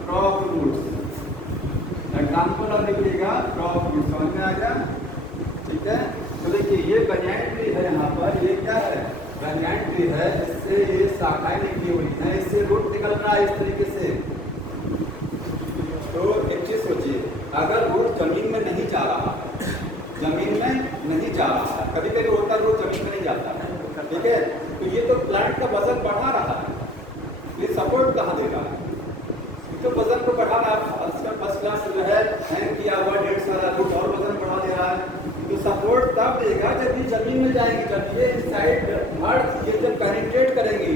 क्रॉप रूट्स, एग्जाम्पल अब लिखिएगा क्रॉप रूट, समझ में आ गया, ठीक है। तो देखिए ये बनियाइन ट्री है, यहाँ पर ये क्या है, बनियाइन ट्री है, इससे ये शाखाएं निकली हुई हैं, इससे रूट निकल रहा है इस तरीके से। तो एक चीज सोचिए, अगर रूट जमीन में नहीं जा रहा है, जमीन में नहीं जा रहा है, कभी कभी होता है रूट जमीन में नहीं जाता है, ठीक है, तो ये तो प्लांट का वजन बढ़ा रहा है, ये सपोर्ट कहाँ देगा, तो वजन को बढ़ा रहा है। फर्स्ट क्लास जो है हैंग किया हुआ 1.5 साल रूट और वजन बढ़ा दे रहा है, तो सपोर्ट तब देगा जब ये जमीन में जाएंगे, जब ये साइड अर्थ ये जब पेनिट्रेट करेंगी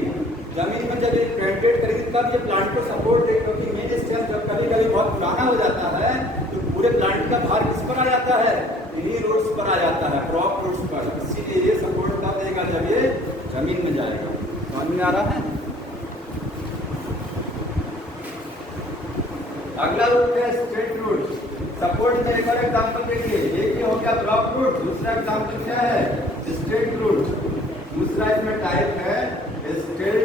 जमीन में, जब ये पेनिट्रेट करेगी तब ये प्लांट को सपोर्ट देगी। क्योंकि मेन स्टेम जब कभी कभी बहुत पुराना हो जाता है तो पूरे प्लांट का भार किस पर आ जाता है, इन्हीं रूट्स पर आ जाता है, क्रॉप रूट्स पर, इसीलिए ये सपोर्ट तब देगा जब ये जमीन में जाएगा। समझ में आ रहा है। अगला रूट है स्ट्रेट रूट, सपोर्ट में एक और एग्जाम्पल देखिए, एक ये हो गया क्रॉप रूट, दूसरा एग्जाम्पल क्या है, स्ट्रेट रूट, दूसरा इसमें टाइप है स्ट्रेट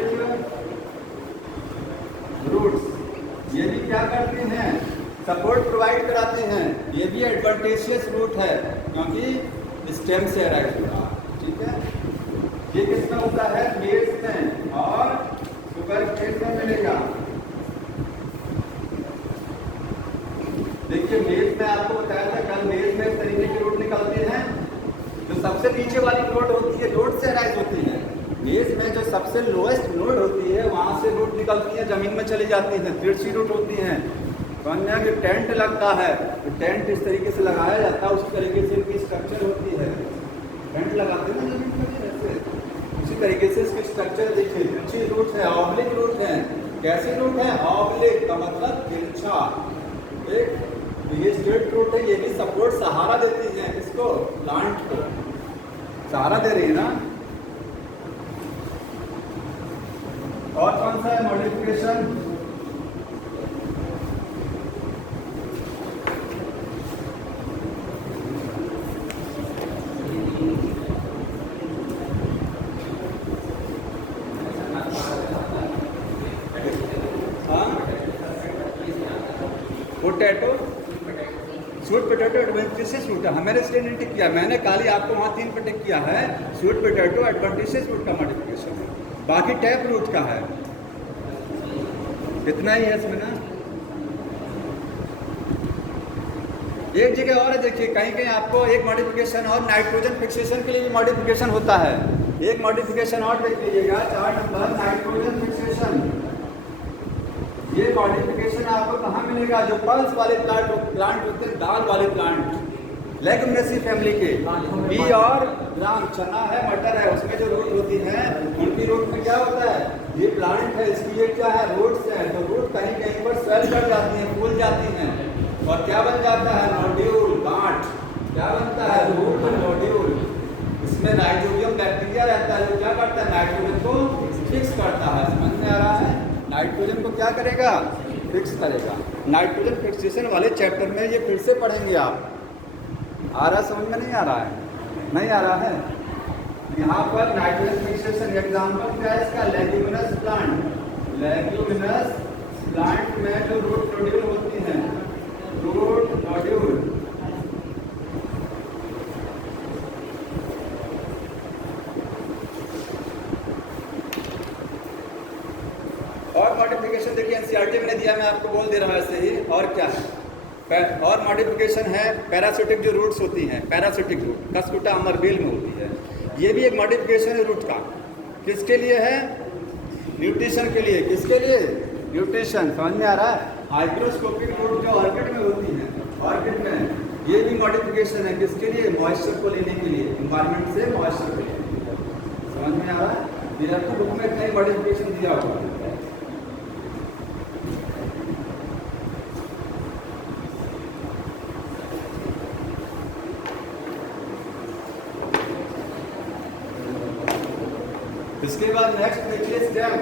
रूट्स। ये भी क्या करते हैं, सपोर्ट प्रोवाइड कराते हैं, ये भी एडवांटेजियस रूट है क्योंकि स्टेम से अराइज होगा, ठीक है। ये किसमें होता है, मेज में और सुपर केस में मिलेगा। देखिए मेज में आपको बताया था कल, मेज में इस तरीके की रूट निकलती हैं, जो सबसे नीचे वाली नोड होती है नोड से अराइज होती है। मेज में जो सबसे लोएस्ट नोड होती है वहाँ से रूट निकलती है, जमीन में चली जाती है, तिरछी रूट होती हैं। समझना कि टेंट लगता है तो टेंट इस तरीके से लगाया जाता है, उसी तरीके से इसकी स्ट्रक्चर होती है, टेंट लगाते हैं ना जमीन पर ऐसे, उसी तरीके से इसकी स्ट्रक्चर देखिए, तिरछी रूट है, ऑब्लिक रूट है। कैसी रूट है, ऑब्लिक का मतलब तिरछा, एक ये स्ट्रेट रूट है, ये भी सपोर्ट सहारा देती है, इसको प्लांट को सहारा दे रही है ना। और कौन सा है modification, potato, sweet potato adventitious root है, मैंने इसलिए नहीं टिक किया, मैंने खाली आपको वहाँ 3 पे टिक किया है, स्वीट पोटैटो एडवांटेजियस रूट का मॉडिफिकेशन है, बाकी टैप रूट का है, इतना ही है इसमें ना। एक जगह और है देखिए, कहीं कहीं आपको एक मॉडिफिकेशन और नाइट्रोजन फिक्सेशन के लिए भी मॉडिफिकेशन होता है, एक मॉडिफिकेशन और देख लीजिएगा 4 नंबर, नाइट्रोजन फिक्सेशन। ये मॉडिफिकेशन आपको कहाँ मिलेगा, जो पल्स वाले प्लांट होते हैं, दाल वाले प्लांट, लेगुमिनेसी फैमिली के, बी और ग्राम, चना है, मटर है, उसमें जो रूट होती है उनकी रूट में क्या होता है, ये प्लांट है, इसकी ये क्या है, रूट्स है, तो रूट कहीं कहीं पर स्वेल कर जाती हैं, फूल जाती हैं, और क्या बन जाता है, नोड्यूल, गांठ, क्या बनता है, रूट नोड्यूल। इसमें नाइट्रोजन बैक्टीरिया रहता है, जो क्या करता है, नाइट्रोजन को फिक्स करता है। समझ में आ रहा है, नाइट्रोजन को क्या करेगा, फिक्स करेगा। नाइट्रोजन फिक्सेशन वाले चैप्टर में ये फिर से पढ़ेंगे आप। आ रहा समझ में नहीं आ रहा है? नहीं आ रहा है? यहाँ पर नाइट्रोजन फिक्सेशन एग्जाम्पल क्या है इसका? Leguminous plant. लेग्यूमिनस प्लांट में जो रूट नोड्यूल होती हैं, रूट नोड्यूल, और मॉडिफिकेशन देखिए एनसीईआरटी में दिया, मैं आपको बोल दे रहा हूँ ऐसे ही। और क्या है? और मॉडिफिकेशन है पैरासिटिक जो रूट्स होती हैं, पैरासिटिक रूट कस्कुटा अमरबेल में होती है, ये भी एक मॉडिफिकेशन है रूट का। किसके लिए है? न्यूट्रिशन के लिए। किसके लिए? न्यूट्रिशन। समझ में आ रहा है? हाइग्रोस्कोपिक रूट जो ऑर्किड में होती है, ऑर्किड में ये भी मॉडिफिकेशन है। किसके लिए? मॉइस्चर को लेने के लिए, इन्वायरमेंट से मॉइस्चर को लेने के लिए। समझ में आ रहा है? ये आपको बुक में कई मॉडिफिकेशन दिया हुआ है। इसके बाद नेक्स्ट देखिए स्टेम।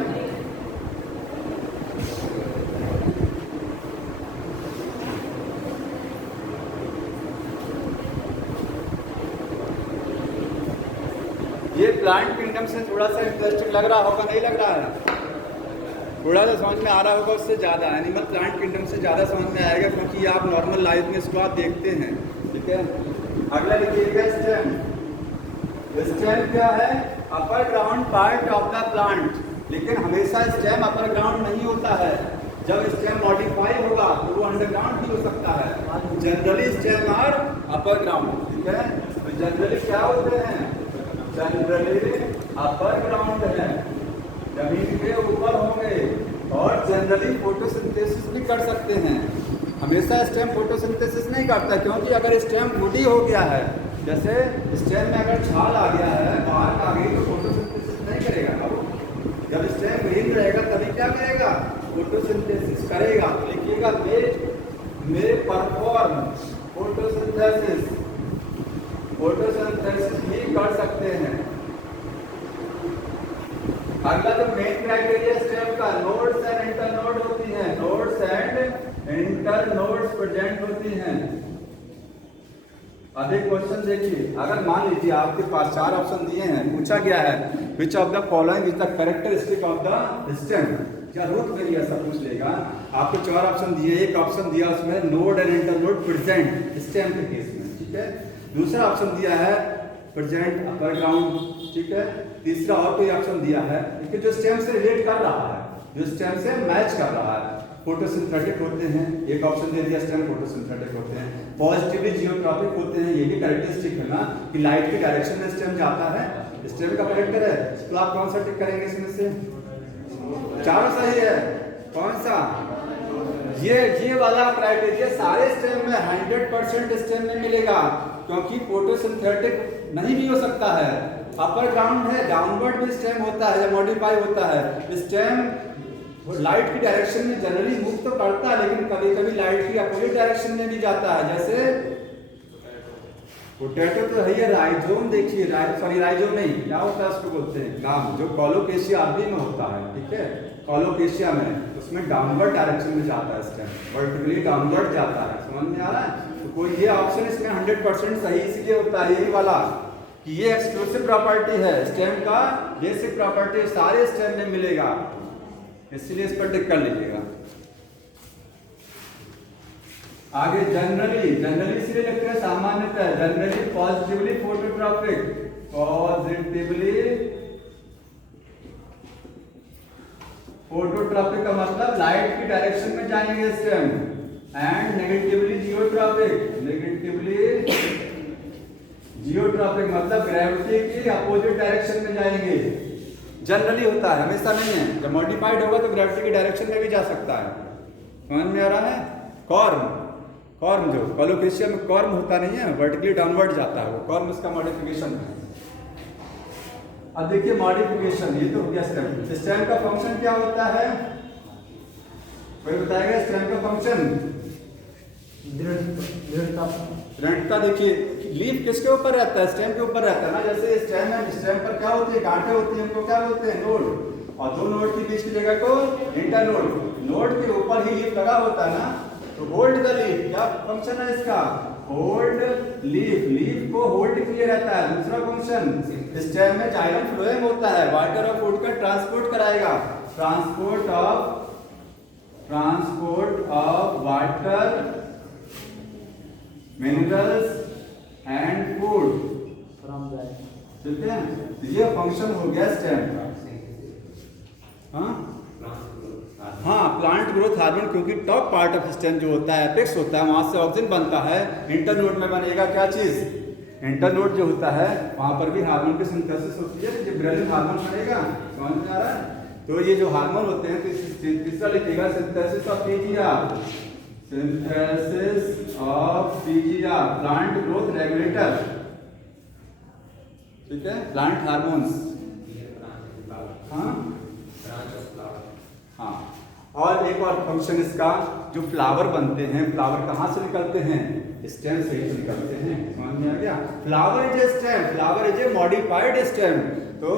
ये प्लांट किंगडम से थोड़ा सा इंटरेस्टिंग लग रहा होगा, नहीं लग रहा है? थोड़ा सा समझ में आ रहा होगा, उससे ज़्यादा एनिमल प्लांट किंगडम से ज़्यादा समझ में आएगा, क्योंकि ये आप नॉर्मल लाइफ में इसको आप देखते हैं। ठीक है, अगला लिखिएगा स्टेम। स्टेम क्या है? Upper ground part of the plant. लेकिन हमेशा स्टेम अपर ग्राउंड नहीं होता है। जब स्टेम मॉडिफाई होगा तो वो अंडरग्राउंड भी हो सकता है। Generally stem are upper ground. ठीक है, तो जनरली क्या होते हैं? जनरली अपर ग्राउंड है, जमीन के ऊपर होंगे, और जनरली फोटोसिंथेसिस भी कर सकते हैं। हमेशा स्टेम फोटोसिंथेसिस नहीं करता, क्योंकि अगर स्टेम वुडी हो गया है, जैसे स्टेम में अगर छाल आ गया है, बाहर आ गई, तो फोटोसिंथेसिस नहीं करेगा। अब जब स्टेम ग्रीन रहेगा तभी क्या करेगा? फोटोसिंथेसिस करेगा। लिखिएगा मे परफॉर्म फोटोसिंथेसिस। फोटोसिंथेसिस भी कर सकते हैं। अगला जो मेन क्राइटेरिया स्टेम का, नोड्स एंड इंटरनोड होती हैं। नोड्स एंड इंटरनोड्स प्रेजेंट होती हैं। अधिक क्वेश्चन देखिए, अगर मान लीजिए आपके पास 4 ऑप्शन दिए हैं, पूछा गया है which of the following is the characteristic of the stem, क्या रूट में भी ऐसा पूछ लेगा। आपको 4 ऑप्शन दिए, एक ऑप्शन दिया उसमें node and internode present stem के केस में। ठीक है, दूसरा ऑप्शन दिया है प्रेजेंट अपर ग्राउंड। ठीक है, तीसरा और कोई ऑप्शन दिया है लेकिन जो स्टेम से रिलेट कर रहा है, जो स्टेम से मैच कर रहा है। फोटोसिंथेटिक होते हैं, एक ऑप्शन दे दिया स्टेम फोटोसिंथेटिक होते हैं। पॉजिटिवली जियोट्रॉपिक होते हैं, ये भी कैरेक्टरिस्टिक है ना कि लाइट के डायरेक्शन में स्टेम जाता है, स्टेम का कैरेक्टर है। तो आप कौन सा टिक करेंगे इसमें से? चारों सही है। कौन सा? ये वाला क्राइटेरिया सारे स्टेम में 100% स्टेम में मिलेगा, क्योंकि फोटोसिंथेटिक नहीं भी हो सकता है। अपर ग्राउंड है, डाउनवर्ड भी स्टेम होता है, मॉडिफाई होता है। स्टेम लाइट की डायरेक्शन में जनरली मूव तो करता है, लेकिन कभी कभी लाइट की अपोजिट डायरेक्शन में भी जाता है। जैसे पोटैटो तो है ये, राइजोम देखिए, राइजोम नहीं, क्या होता है उसको बोलते हैं गाम, जो कोलोकेशिया आदि में होता है। ठीक है, कोलोकेशिया में उसमें डाउनवर्ड डायरेक्शन में जाता है स्टेम, वर्टिकली डाउनवर्ड जाता है। समझ में आ रहा है? तो कोई ये ऑप्शन इसमें 100% सही इसलिए होता है, यही वाला कि ये एक्सक्लूसिव प्रॉपर्टी है स्टेम का, बेसिक प्रॉपर्टी सारे स्टेम में मिलेगा, इसलिए इस पर टिक कर लीजिएगा। आगे जनरली इसलिए लिखते हैं सामान्यतः, generally positively phototropic, positively phototropic का मतलब लाइट की डायरेक्शन में जाएंगे stem, and negatively geotropic, negatively geotropic मतलब ग्रेविटी की अपोजिट डायरेक्शन में जाएंगे। जनरली होता है, हमेशा नहीं है। जब मॉडिफाइड होगा तो ग्रेविटी की डायरेक्शन में भी जा सकता है। समझ में आ रहा है? कॉर्म जो कोलोकेशिया में कॉर्म होता नहीं है, वर्टिकली डाउनवर्ड जाता है, वो कॉर्म इसका मॉडिफिकेशन है। अब देखिए मॉडिफिकेशन, ये तो हो गया स्टेम। स्टेम का फंक्शन क्या होता है? कोई बताएगा स्टेम का फंक्शन? दृढ़ता। देखिए लीफ किसके ऊपर रहता है? स्टेम के ऊपर रहता है ना। जैसे स्टेम है, स्टेम पर क्या होती है? गांठें होती हैं, उनको क्या बोलते हैं? नोड। और दो नोड के बीच की जगह को इंटरनोड। नोड के ऊपर ही लीफ लगा होता है ना, तो होल्ड द लीफ, क्या फंक्शन है इसका? होल्ड लीफ, लीफ को होल्ड किए रहता है। दूसरा फंक्शन स्टेम में जाइलम फ्लोएम होता है, वाटर और फूड का ट्रांसपोर्ट कराएगा। Transport of water, minerals and food, ठीक है। ये फंक्शन हो गया स्टेम का। हाँ, प्लांट ग्रोथ हार्मोन, क्योंकि टॉप पार्ट ऑफ स्टेम जो होता है, एपेक्स होता है, वहां से ऑक्सीजन बनता है। इंटरनोड में बनेगा क्या चीज? इंटरनोड जो होता है वहां पर भी हार्मोन की सिंथेसिस होती है, जिब्रेलिन हार्मोन बनेगा। समझ में आ रहा है? तो ये जो हार्मोन होते हैं, तो तीसरा लिखिएगा synthesis of PGR, synthesis of PGR, plant growth regulator, ठीक है, प्लांट हार्मोन्स। हाँ, और एक और फंक्शन इसका, जो फ्लावर बनते हैं, फ्लावर कहाँ से निकलते हैं? स्टेम से ही निकलते हैं। समझ में आ गया? Flower is a stem, flower is a modified stem. तो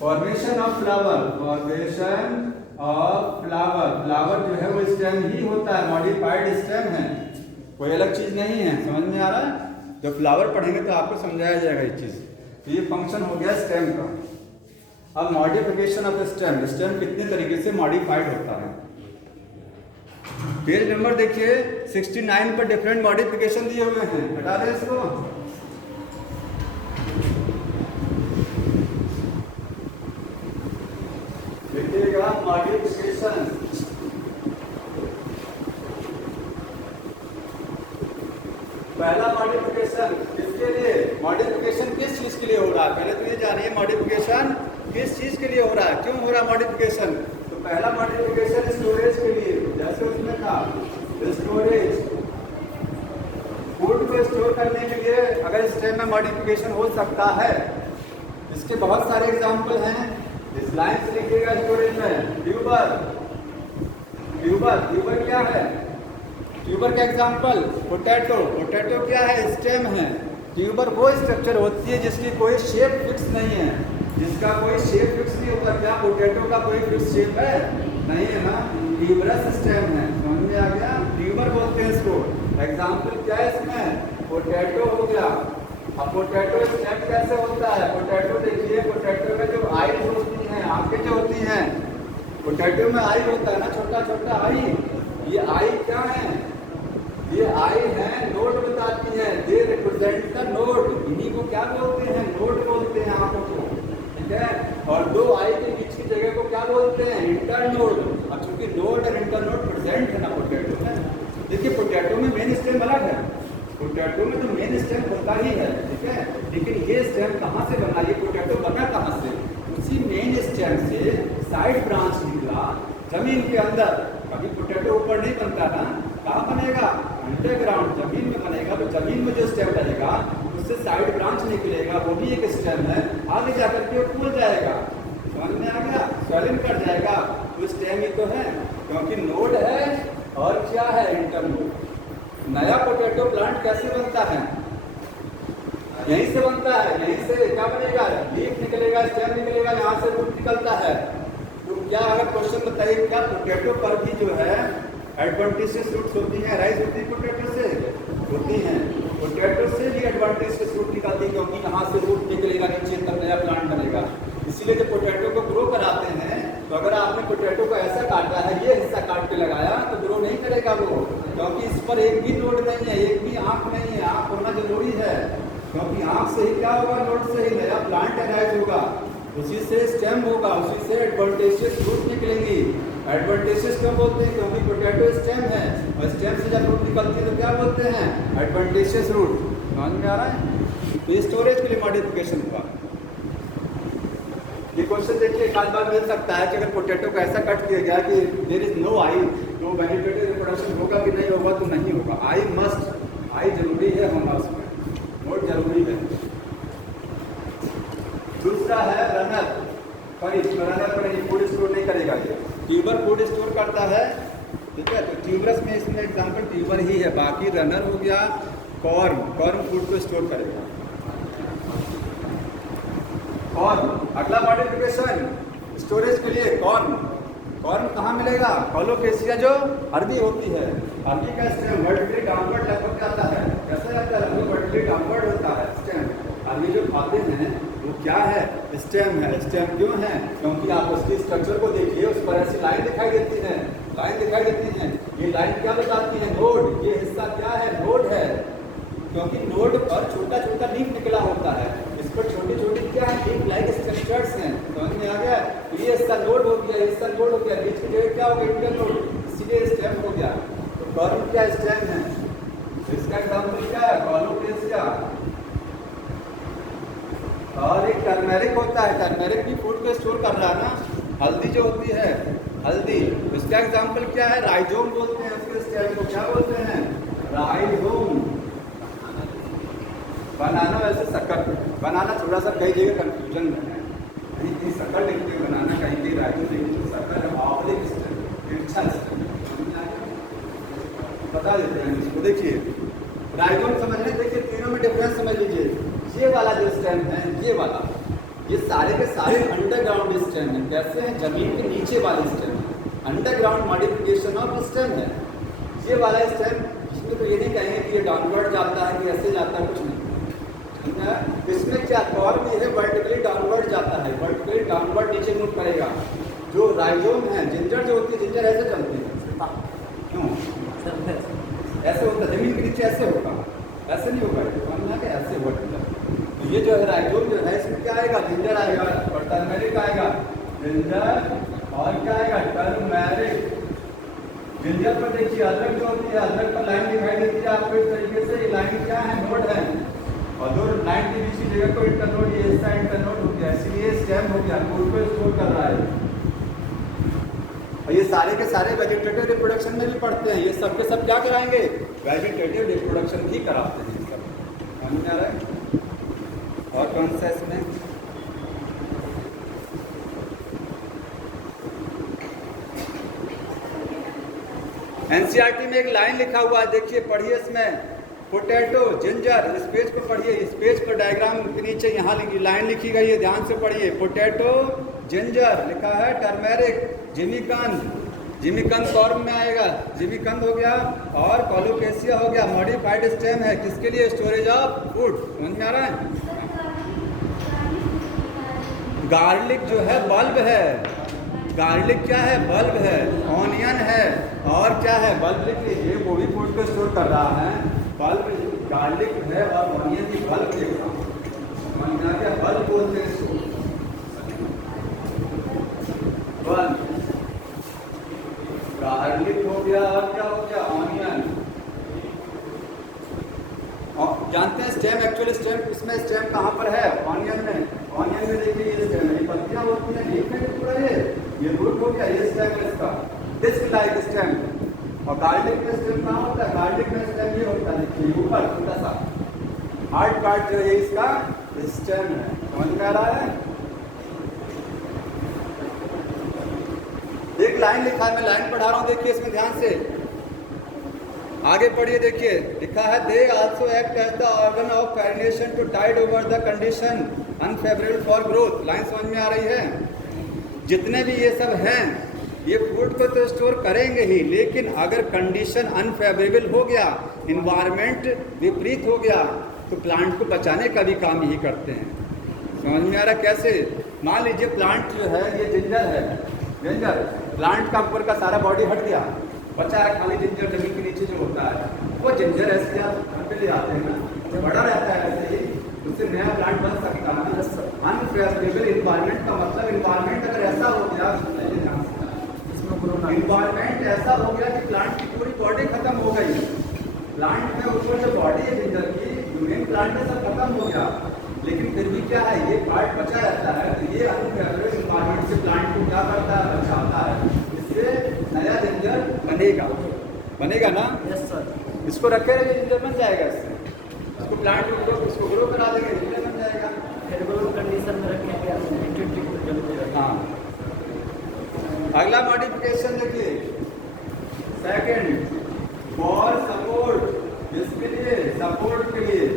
formation of flower, formation of flower, flower जो है वो स्टेम ही होता है, मॉडिफाइड स्टेम है, कोई अलग चीज नहीं है। समझ में आ रहा है? जब फ्लावर पढ़ेंगे तो आपको समझाया जाएगा ये चीज। तो ये फंक्शन हो गया स्टेम का। अब मॉडिफिकेशन ऑफ स्टेम, स्टेम कितने तरीके से मॉडिफाइड होता है? पेज नंबर देखिए 69 पर डिफरेंट मॉडिफिकेशन दिए हुए हैं, हटा दें इसको। देखिएगा मॉडिफिकेशन, पहला मॉडिफिकेशन किसके लिए? मॉडिफिकेशन किस चीज के लिए हो रहा है? पहले तो ये जानिए मॉडिफिकेशन किस चीज के लिए हो रहा है, क्यों हो रहा है मॉडिफिकेशन? तो पहला मॉडिफिकेशन स्टोरेज के लिए, जैसे उसमें था स्टोरेज, फूड को स्टोर करने के लिए अगर स्टेम में मॉडिफिकेशन हो सकता है। इसके बहुत सारे एग्जांपल हैं, इस लाइन से लिखिएगा स्टोरेज में। ट्यूबर, ट्यूबर, ट्यूबर क्या है? ट्यूबर का एग्जांपल पोटैटो, पोटैटो क्या है? स्टेम है। ट्यूबर वो स्ट्रक्चर होती है जिसकी कोई शेप फिक्स नहीं है, जिसका कोई शेप फिक्स नहीं होता। क्या पोटैटो का कोई फिक्स शेप है? नहीं है ना, ट्यूबरस स्टेम है। समझ में आ गया? ट्यूबर बोलते हैं इसको। एग्जांपल क्या है इसमें? पोटैटो हो गया। अब पोटैटो स्टेम कैसे होता है? पोटैटो देखिए, पोटैटो में जो आई होती हैं, आंखें जो होती हैं, पोटैटो में आई होता है ना, छोटा छोटा आई। ये आई क्या है? ये आई है, नोड बताती है, दे रिप्रेजेंट द नोड। इन्हीं को क्या बोलते हैं? नोड बोलते हैं आंखों को, ठीक है। और दो आई के बीच की जगह को क्या बोलते हैं? इंटरनोड। अब चूंकि नोड और इंटरनोड प्रेजेंट है ना पोटैटो में, देखिए पोटैटो में मेन स्टेम अलग है, पोटैटो में तो मेन स्टेम होता ही है, ठीक है। लेकिन ये स्टेम कहाँ से बना? ये पोटैटो बना कहाँ से? उसी मेन स्टेम से साइड ब्रांच निकला जमीन के अंदर। कभी पोटैटो ऊपर नहीं बनता ना, कहाँ बनेगा? अंडरग्राउंड, जमीन में बनेगा। तो जमीन में जो स्टेम रहेगा उससे साइड ब्रांच निकलेगा, वो भी एक स्टेम है। आगे जाकर के वो फूल जाएगा, समझ में आ गया? स्वेलिंग कर जाएगा, तो स्टेम ही तो है, क्योंकि नोड है और क्या है? इंटरनोड। नया पोटैटो प्लांट कैसे बनता है? यहीं से बनता है, यहीं से क्या बनेगा? लीफ निकलेगा, स्टेम निकलेगा, यहाँ से रूट निकलता है। तो क्या अगर क्वेश्चन बताइए, क्या पोटैटो पर भी जो है एडवांटेजेस रूट्स होती हैं, राइज होती है पोटैटो से? होती हैं। पोटैटो से भी एडवांटेजेस रूट निकलती है, क्योंकि यहाँ से रूट निकलेगा, नीचे तक नया प्लांट बनेगा। इसीलिए जब पोटैटो को ग्रो कराते हैं, तो अगर आपने पोटैटो को ऐसा काटा है, ये हिस्सा काट के लगाया, तो ग्रो नहीं करेगा वो, क्योंकि इस पर एक भी नोड नहीं है, एक भी आँख नहीं है। आँख होना जरूरी है, क्योंकि आँख से ही क्या होगा? नोड से ही नया प्लांट अराइज होगा, उसी से स्टेम होगा, उसी से एडवांटेजेस रूट निकलेंगी। एडवांटेजेस क्यों बोलते हैं? क्योंकि पोटैटो स्टेम है, और स्टेम से जब रूट निकलती है तो क्या बोलते हैं? Adventitious root. समझ में आ रहा है? तो स्टोरेज के लिए मॉडिफिकेशन का ये क्वेश्चन देखिए, एक आध बार मिल सकता है कि अगर पोटैटो को ऐसा कट किया गया कि देयर इज नो आई, तो वेजिटेटिव रिप्रोडक्शन होगा कि नहीं होगा? तो नहीं होगा। आई मस्ट, आई जरूरी है होना, उसमें नोट जरूरी है। दूसरा है रनर, पर रनर पर नहीं, फूड स्टोर नहीं करेगा। ये ट्यूबर फूड स्टोर करता है, ठीक है। तो ट्यूबरस में इसमें एग्जांपल ट्यूबर ही है। बाकी रनर हो गया कॉर्न, कॉर्न फूड को स्टोर करेगा। कॉर्न अगला मॉडिफिकेशन स्टोरेज के लिए कॉर्न कहाँ मिलेगा? कोलोकेशिया जो अरबी होती है, अरबी का स्टेम वर्टिकली डाउनवर्ड लगभग जाता है। कैसे जाता है? वर्टिकली डाउनवर्ड होता है स्टेम। अरबी जो खाते हैं वो क्या है? स्टेम है। स्टेम क्यों है? क्योंकि आप उसकी स्ट्रक्चर को देखिए, उस पर ऐसी लाइन दिखाई देती है, लाइन दिखाई देती है। ये लाइन क्या बताती है? नोड। ये हिस्सा क्या है? नोड है, क्योंकि नोड पर छोटा छोटा लीफ निकला होता है। इस पर छोटी छोटी क्या है? लीफ लाइक स्ट्रक्चर्स हैं। समझ में आ गया? ये हिस्सा नोड हो गया, ये हिस्सा नोड हो गया, बीच की जगह क्या हो गया? इंटरनोड, इसीलिए स्टेम हो गया। तो कॉर्न क्या स्टेम है? इसका एग्जाम्पल क्या है? कोलोकेशिया। और एक टर्मेरिक होता है, टर्मेरिक भी फूड को स्टोर कर रहा है ना। हल्दी जो होती है, हल्दी, उसका एग्जाम्पल क्या है? राइजोम बोलते हैं उसके स्टेम को। क्या बोलते हैं? राइजोम। बनाना वैसे शक्कर, बनाना थोड़ा सा कई जगह कंफ्यूजन में है, कहीं कहीं शक्कर लिखते हैं बनाना, कहीं कहीं राइजोम लिखते हैं शक्कर है। ऑब्लिक स्टेम, तिरछा स्टेम, बता देते हैं इसको। देखिए राइजोम समझने, देखिए तीनों में डिफरेंस समझ लीजिए। ये वाला जो स्टेम है, ये वाला, ये सारे के सारे अंडरग्राउंड स्टेम है। कैसे हैं? जमीन के नीचे वाले स्टेम है, अंडरग्राउंड मॉडिफिकेशन ऑफ स्टेम है। ये वाला स्टेम, इसमें तो ये नहीं कहेंगे कि ये डाउनवर्ड जाता है कि ऐसे जाता है, कुछ नहीं। इसमें क्या कॉर्न ये है? वर्टिकली डाउनवर्ड जाता है, वर्टिकली डाउनवर्ड नीचे मूव करेगा। जो राइजोम है, जिंजर जो होती है, जिंजर ऐसे चलती है। क्यों ऐसे होता है? जमीन के नीचे ऐसे होगा, ऐसे नहीं होगा, ऐसे वर्टिकल। तो ये जो है राइजोम जो है, इसमें क्या आएगा? जिंजर आएगा और टर्मेरिक आएगा। जिंजर और क्या आएगा? टर्मेरिक। जिंजर पर देखिए अदरक जो होती है, अदरक पर लाइन दिखाई देती है आपको इस तरीके से। ये लाइन क्या है? नोड है, और दो लाइन के बीच की जगह को इंटरनोड, ये हिस्सा इंटरनोड हो गया, इसलिए स्टेम हो गया, फूड को स्टोर कर रहा है। और ये सारे के सारे वेजिटेटिव रिप्रोडक्शन में भी पढ़ते हैं। ये सब के सब क्या कराएंगे? वेजिटेटिव रिप्रोडक्शन भी कराते हैं सब। समझ में आ रहा है? और कौन सा इसमें? एनसीईआरटी में एक लाइन लिखा हुआ है, देखिए पढ़िए इसमें। पोटैटो, जिंजर, इस पेज पर पढ़िए, इस पेज पर डायग्राम के नीचे यहाँ लाइन लिखी गई है, ध्यान से पढ़िए। पोटैटो, जिंजर लिखा है, टर्मेरिक, जिमीकंद, जिमीकंद कॉर्न में आएगा, जिमीकंद हो गया, और कोलोकेशिया हो गया। मॉडिफाइड स्टेम है, किसके लिए? Storage of food. समझ में आ रहा है? गार्लिक जो है बल्ब है, गार्लिक क्या है? बल्ब है। ऑनियन है, और क्या है? बल्ब लिख लीजिए, वो भी फूड को स्टोर कर रहा है। बल्ब, गार्लिक है और ऑनियन की बल्ब देखा, बल्ब बोलते हैं इसको, बल्ब। गार्लिक हो गया, और क्या हो गया? ऑनियन। जानते हैं स्टेम, एक्चुअली स्टेम, इसमें स्टेम कहाँ पर है? ऑनियन में। ऑनियन में देखिए ये स्टेम है, ये पत्तियाँ होती हैं, लीफ में पूरा ये रूट हो गया, ये स्टेम है इसका, डिस्क लाइक स्टेम। और गार्लिक में स्टेम कहाँ होता है? गार्लिक में स्टेम ये होता है, देखिए ऊपर छोटा सा हार्ड पार्ट जो है इसका स्टेम है। समझ में आ रहा है? एक लाइन लिखा है, मैं लाइन पढ़ा रहा हूँ, देखिए इसमें ध्यान से आगे पढ़िए। देखिए लिखा है, they also act as the organ of perennation to tide over the condition unfavourable for growth. Line समझ में आ रही है? जितने भी ये सब हैं, ये फूड को तो स्टोर करेंगे ही, लेकिन अगर कंडीशन अनफेवरेबल हो गया, इन्वायरमेंट विपरीत हो गया, तो प्लांट को बचाने का भी काम यही करते हैं। समझ में आ रहा? कैसे? मान लीजिए प्लांट जो है, ये जिंजर है, जिंजर, प्लांट का ऊपर का सारा बॉडी हट गया, बचा है खाली जिंजर जमीन के नीचे जो होता है, वो जिंजर ऐसे आप घर पे ले आते हैं ना, जो बड़ा रहता है ऐसे ही, उससे नया प्लांट बन सकता है। अनफेवरेबल इन्वायरमेंट का मतलब, इन्वायरमेंट अगर ऐसा हो गया, इन्वायरमेंट ऐसा हो गया कि प्लांट की पूरी बॉडी खत्म हो गई, प्लांट में ऊपर जो बॉडी है जिंजर की, मेन प्लांट में सब खत्म हो गया, लेकिन फिर भी क्या है, ये पार्ट बचा रहता है। तो ये अनफेवरेबल इन्वायरमेंट से प्लांट को क्या करता है? बचाता है, इससे नया जिंजर बनेगा, बनेगा ना? Yes sir. इसको रखे रहिए, जिंजर बन जाएगा, इससे इसको प्लांट को इसको ग्रो करा देंगे, जिंजर बन जाएगा। फेवरेबल कंडीशन में रखेंगे। हाँ, अगला मॉडिफिकेशन देखिए, सेकंड, फॉर सपोर्ट, इसके लिए, सपोर्ट के लिए,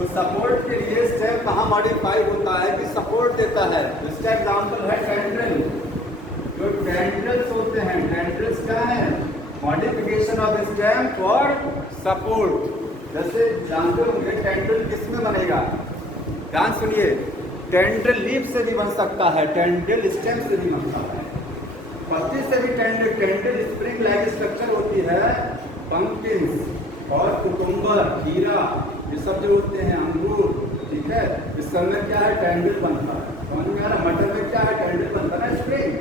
तो सपोर्ट के लिए स्टेम कहाँ मॉडिफाई होता है कि सपोर्ट देता है। इसका एग्जाम्पल है टेंड्रिल। जो टेंड्रिल्स होते हैं, टेंड्रिल्स क्या है? Modification of stem for support. जैसे जानते होंगे टेंड्रिल किस में बनेगा, ध्यान सुनिए, टेंड्रिल लीफ से भी बन सकता है, टेंड्रिल स्टेम से भी बनता है, पत्ती से भी टेंड्रिल स्प्रिंग लाइक स्ट्रक्चर होती है। पंपकिन्स और कुकुम्बर, खीरा, ये सब जो होते हैं, अंगूर, ठीक है, इस सब में क्या है? टेंड्रिल बनता है। समझ में आ रहा? मटर में क्या है? टेंड्रिल बनता है ना। स्प्रिंग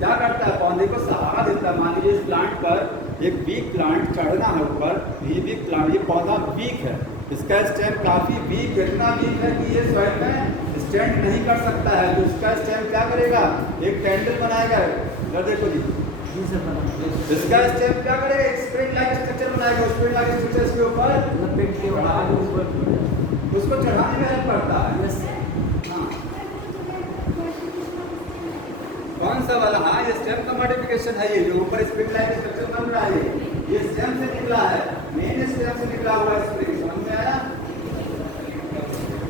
क्या करता है? पौधे को सहारा देता है। मान लीजिए इस प्लांट पर एक वीक प्लांट चढ़ना है ऊपर, ये वीक प्लांट, ये पौधा वीक है, इसका स्टेम काफी वीक, इतना वीक है कि ये स्वयं में स्टैंड नहीं कर सकता है। तो इसका स्टेम क्या करेगा? एक टेंड्रिल बनाएगा। इधर देखो जी, इसका स्टेम क्या करेगा? एक स्प्रिंग लाइक स्ट्रक्चर बनाएगा। स्प्रिंग लाइक स्ट्रक्चर के ऊपर लपेट के उसको चढ़ाने में हेल्प करता है। हाँ, कौन सा वाला? हाँ, ये स्टेम का मॉडिफिकेशन है। ये जो ऊपर स्प्रिंग लाइक स्ट्रक्चर बन रहा है, ये स्टेम से निकला है, मेन स्टेम से निकला हुआ है स्प्रिंग। समझ में आया?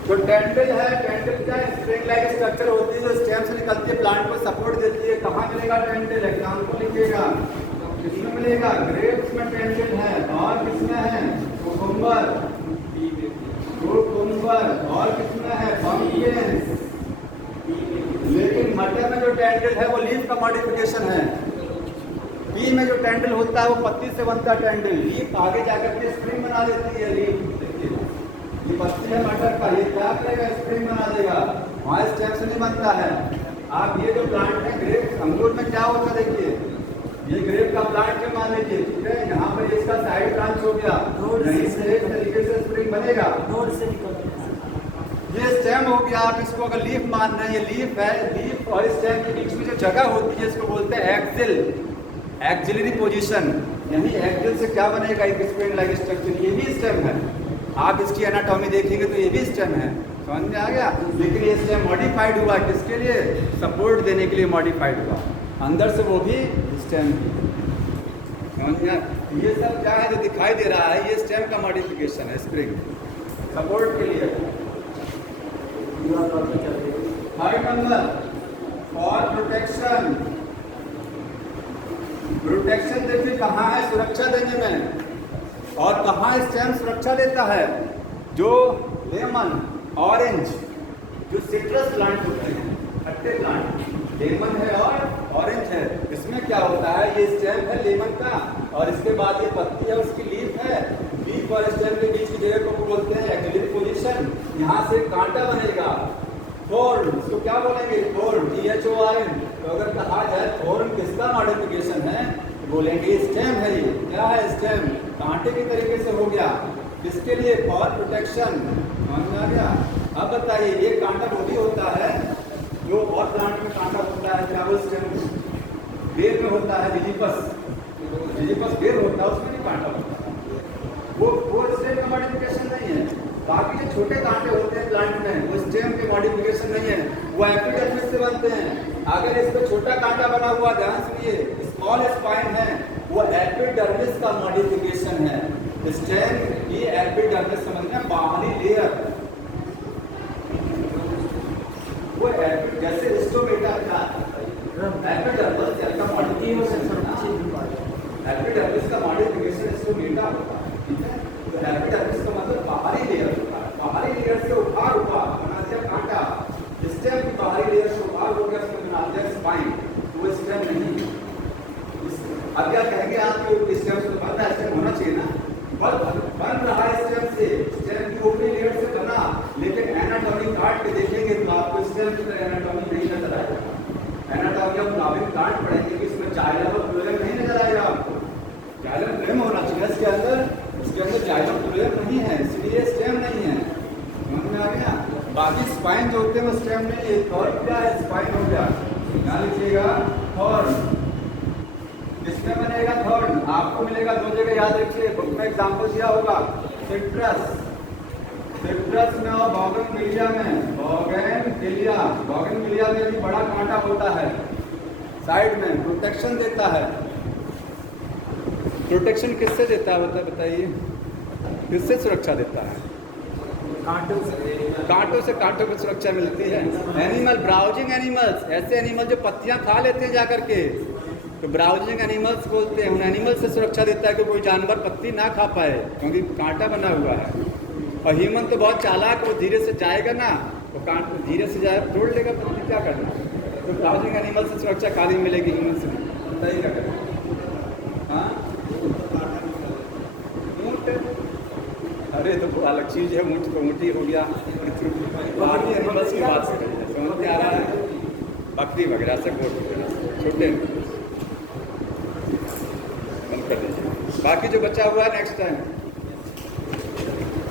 तो टेंड्रिल है, टेंड्रिल क्या स्प्रिंग लाइक स्ट्रक्चर होती है जो स्टेम से निकलती है, प्लांट को सपोर्ट देती है। कहाँ मिलेगा टेंड्रिल? एग्जाम्पल लिखिएगा, किसमें मिलेगा? ग्रेप्स में टेंड्रिल है। और किसमें है? कुकुम्बर, और किसमें है? पंपकिन्स। लेकिन मटर में जो टेंड्रिल है वो लीफ का मॉडिफिकेशन है। पी में जो टेंड्रिल होता है वो पत्ती से बनता है टेंड्रिल। लीफ आगे जाकर के स्प्रिंग बना देती है। लीफ ये पत्ती है मटर का, ये क्या करेगा? स्प्रिंग बना देगा, वहाँ स्टेम से नहीं बनता है। आप ये जो प्लांट है ग्रेप, अंगूर में क्या होता है? देखिए, ये ग्रेप का प्लांट है मान लीजिए, ठीक है, यहाँ पर इसका साइड ब्रांच हो गया, यहीं से एक तरीके से स्प्रिंग बनेगा, नोड से निकलता है। ये स्टेम हो गया। आप इसको अगर लीफ मानना है, ये लीफ है। लीफ और स्टेम के बीच में जो जगह होती है इसको बोलते हैं एक्सिल, एक्सिलरी पोजीशन। यही एक्सिल से क्या बनेगा? एक स्प्रिंग लाइक स्ट्रक्चर, ये भी स्टेम है। आप इसकी एनाटॉमी देखेंगे तो ये भी स्टेम है। समझ में आ गया? लेकिन ये स्टेम मॉडिफाइड हुआ किसके लिए? सपोर्ट देने के लिए मॉडिफाइड हुआ, अंदर से वो भी स्टेम भी। समझ में? ये सब क्या है जो दिखाई दे रहा है? ये स्टेम का मॉडिफिकेशन है, स्प्रिंग सपोर्ट के लिए। Third number, for protection. Protection देखिए कहाँ है? सुरक्षा देने में। और कहाँ स्टेम सुरक्षा देता है? जो लेमन, ऑरेंज, जो सिट्रस प्लांट होते हैं, खट्टे प्लांट, लेमन है और ऑरेंज है, इसमें क्या होता है? ये स्टेम है लेमन का, और इसके बाद ये पत्ती है, उसकी लीफ है। लीफ और स्टेम के बीच की जगह को बोलते हैं एक्सिलरी पोजीशन। यहाँ से कांटा बनेगा, थॉर्न, इसको क्या बोलेंगे? Thorn, THORN। तो अगर कहा जाए थॉर्न किसका मॉडिफिकेशन है, बोलेंगे स्टेम है। ये क्या है? स्टेम कांटे की तरीके से हो गया। किसके लिए? For protection. समझ में आ गया? अब बताइए, ये कांटा वो भी होता है जो और प्लांट में कांटा होता है, क्या वो स्टेम बेर में होता है? जिजिपस बेर होता है, उसमें नहीं कांटा होता है, वो स्टेम का मॉडिफिकेशन नहीं है। बाकी जो छोटे कांटे होते हैं प्लांट में, वो स्टेम के मॉडिफिकेशन नहीं है, वो एपिडर्मिस से बनते हैं। अगर इस पर छोटा कांटा बना हुआ, ध्यान सुनिए, स्मॉल स्पाइन है, वो एपिडर्मिस का मॉडिफिकेशन है। स्टेम की एपिडर्मिस समझना, बाहरी लेयर, वो जैसे स्टोमेटा का एपिडर्मिस का एपिडर्मिस का मॉडिफिकेशन स्टोमेटा होता है, ठीक है। तो एपिडर्मिस का मतलब बाहरी लेयर होता है, बाहरी लेयर से उभार हुआ बना दिया कांटा। स्टेम की बाहरी लेयर से उभार हो गया, उसमें बना दिया स्पाइन, वो स्टेम नहीं। अब क्या कहेंगे आप कि स्टेम से बन रहा है, स्टेम होना चाहिए ना, बन रहा है स्टेम से, स्टेम की ऊपरी लेयर से बना, लेकिन एनाटॉमी काट के देखेंगे तो आपको स्टेम की तरह एनाटॉमी नहीं नजर आएगा। एनाटॉमी आप नाभिक काट पड़ेंगे कि इसमें जाइलम और फ्लोएम नहीं नजर आएगा आपको। जाइलम फ्लोएम होना चाहिए इसके अंदर जाइलम फ्लोएम नहीं है, इसलिए स्टेम नहीं है। समझ में आ गया? बाकी स्पाइन जो होते हैं वो स्टेम नहीं है। थॉर्न क्या है? स्पाइन हो गया। यहाँ लिखिएगा थॉर्न। किसमें बनेगा थॉर्न? आपको मिलेगा दो जगह, याद रखिए, बुक में एग्जाम्पल दिया होगा। सिट्रस में और बोगनविलिया में। बोगनविलिया में भी बड़ा कांटा होता है साइड में, प्रोटेक्शन देता है। प्रोटेक्शन किससे देता है बताइए? किससे सुरक्षा देता है? कांटों से कांटों की सुरक्षा मिलती है। एनिमल ब्राउजिंग एनिमल्स, ऐसे एनिमल जो पत्तियां खा लेते हैं जाकर के, तो ब्राउजिंग एनिमल्स बोलते हैं। उन एनिमल से सुरक्षा देता है कि कोई जानवर पत्ती ना खा पाए, क्योंकि कांटा बना हुआ है। और ह्यूमन तो बहुत चालाक, वो धीरे से जाएगा ना, वो कांट धीरे से जाए तोड़ लेगा पत्ती, क्या करना। तो ब्राउजिंग एनिमल से सुरक्षा खाली मिलेगी, ह्यूमन से बताइए क्या करें। हाँ, ऊँट, अरे तो वो अलग चीज़ है, ऊँट तो ऊँट ही हो गया। बाकी एनिमल्स की बात से समझ में आ रहा है, बकरी वगैरह से, गोट वगैरह से, छोटे बंद कर दीजिए। बाकी जो बचा हुआ है नेक्स्ट टाइम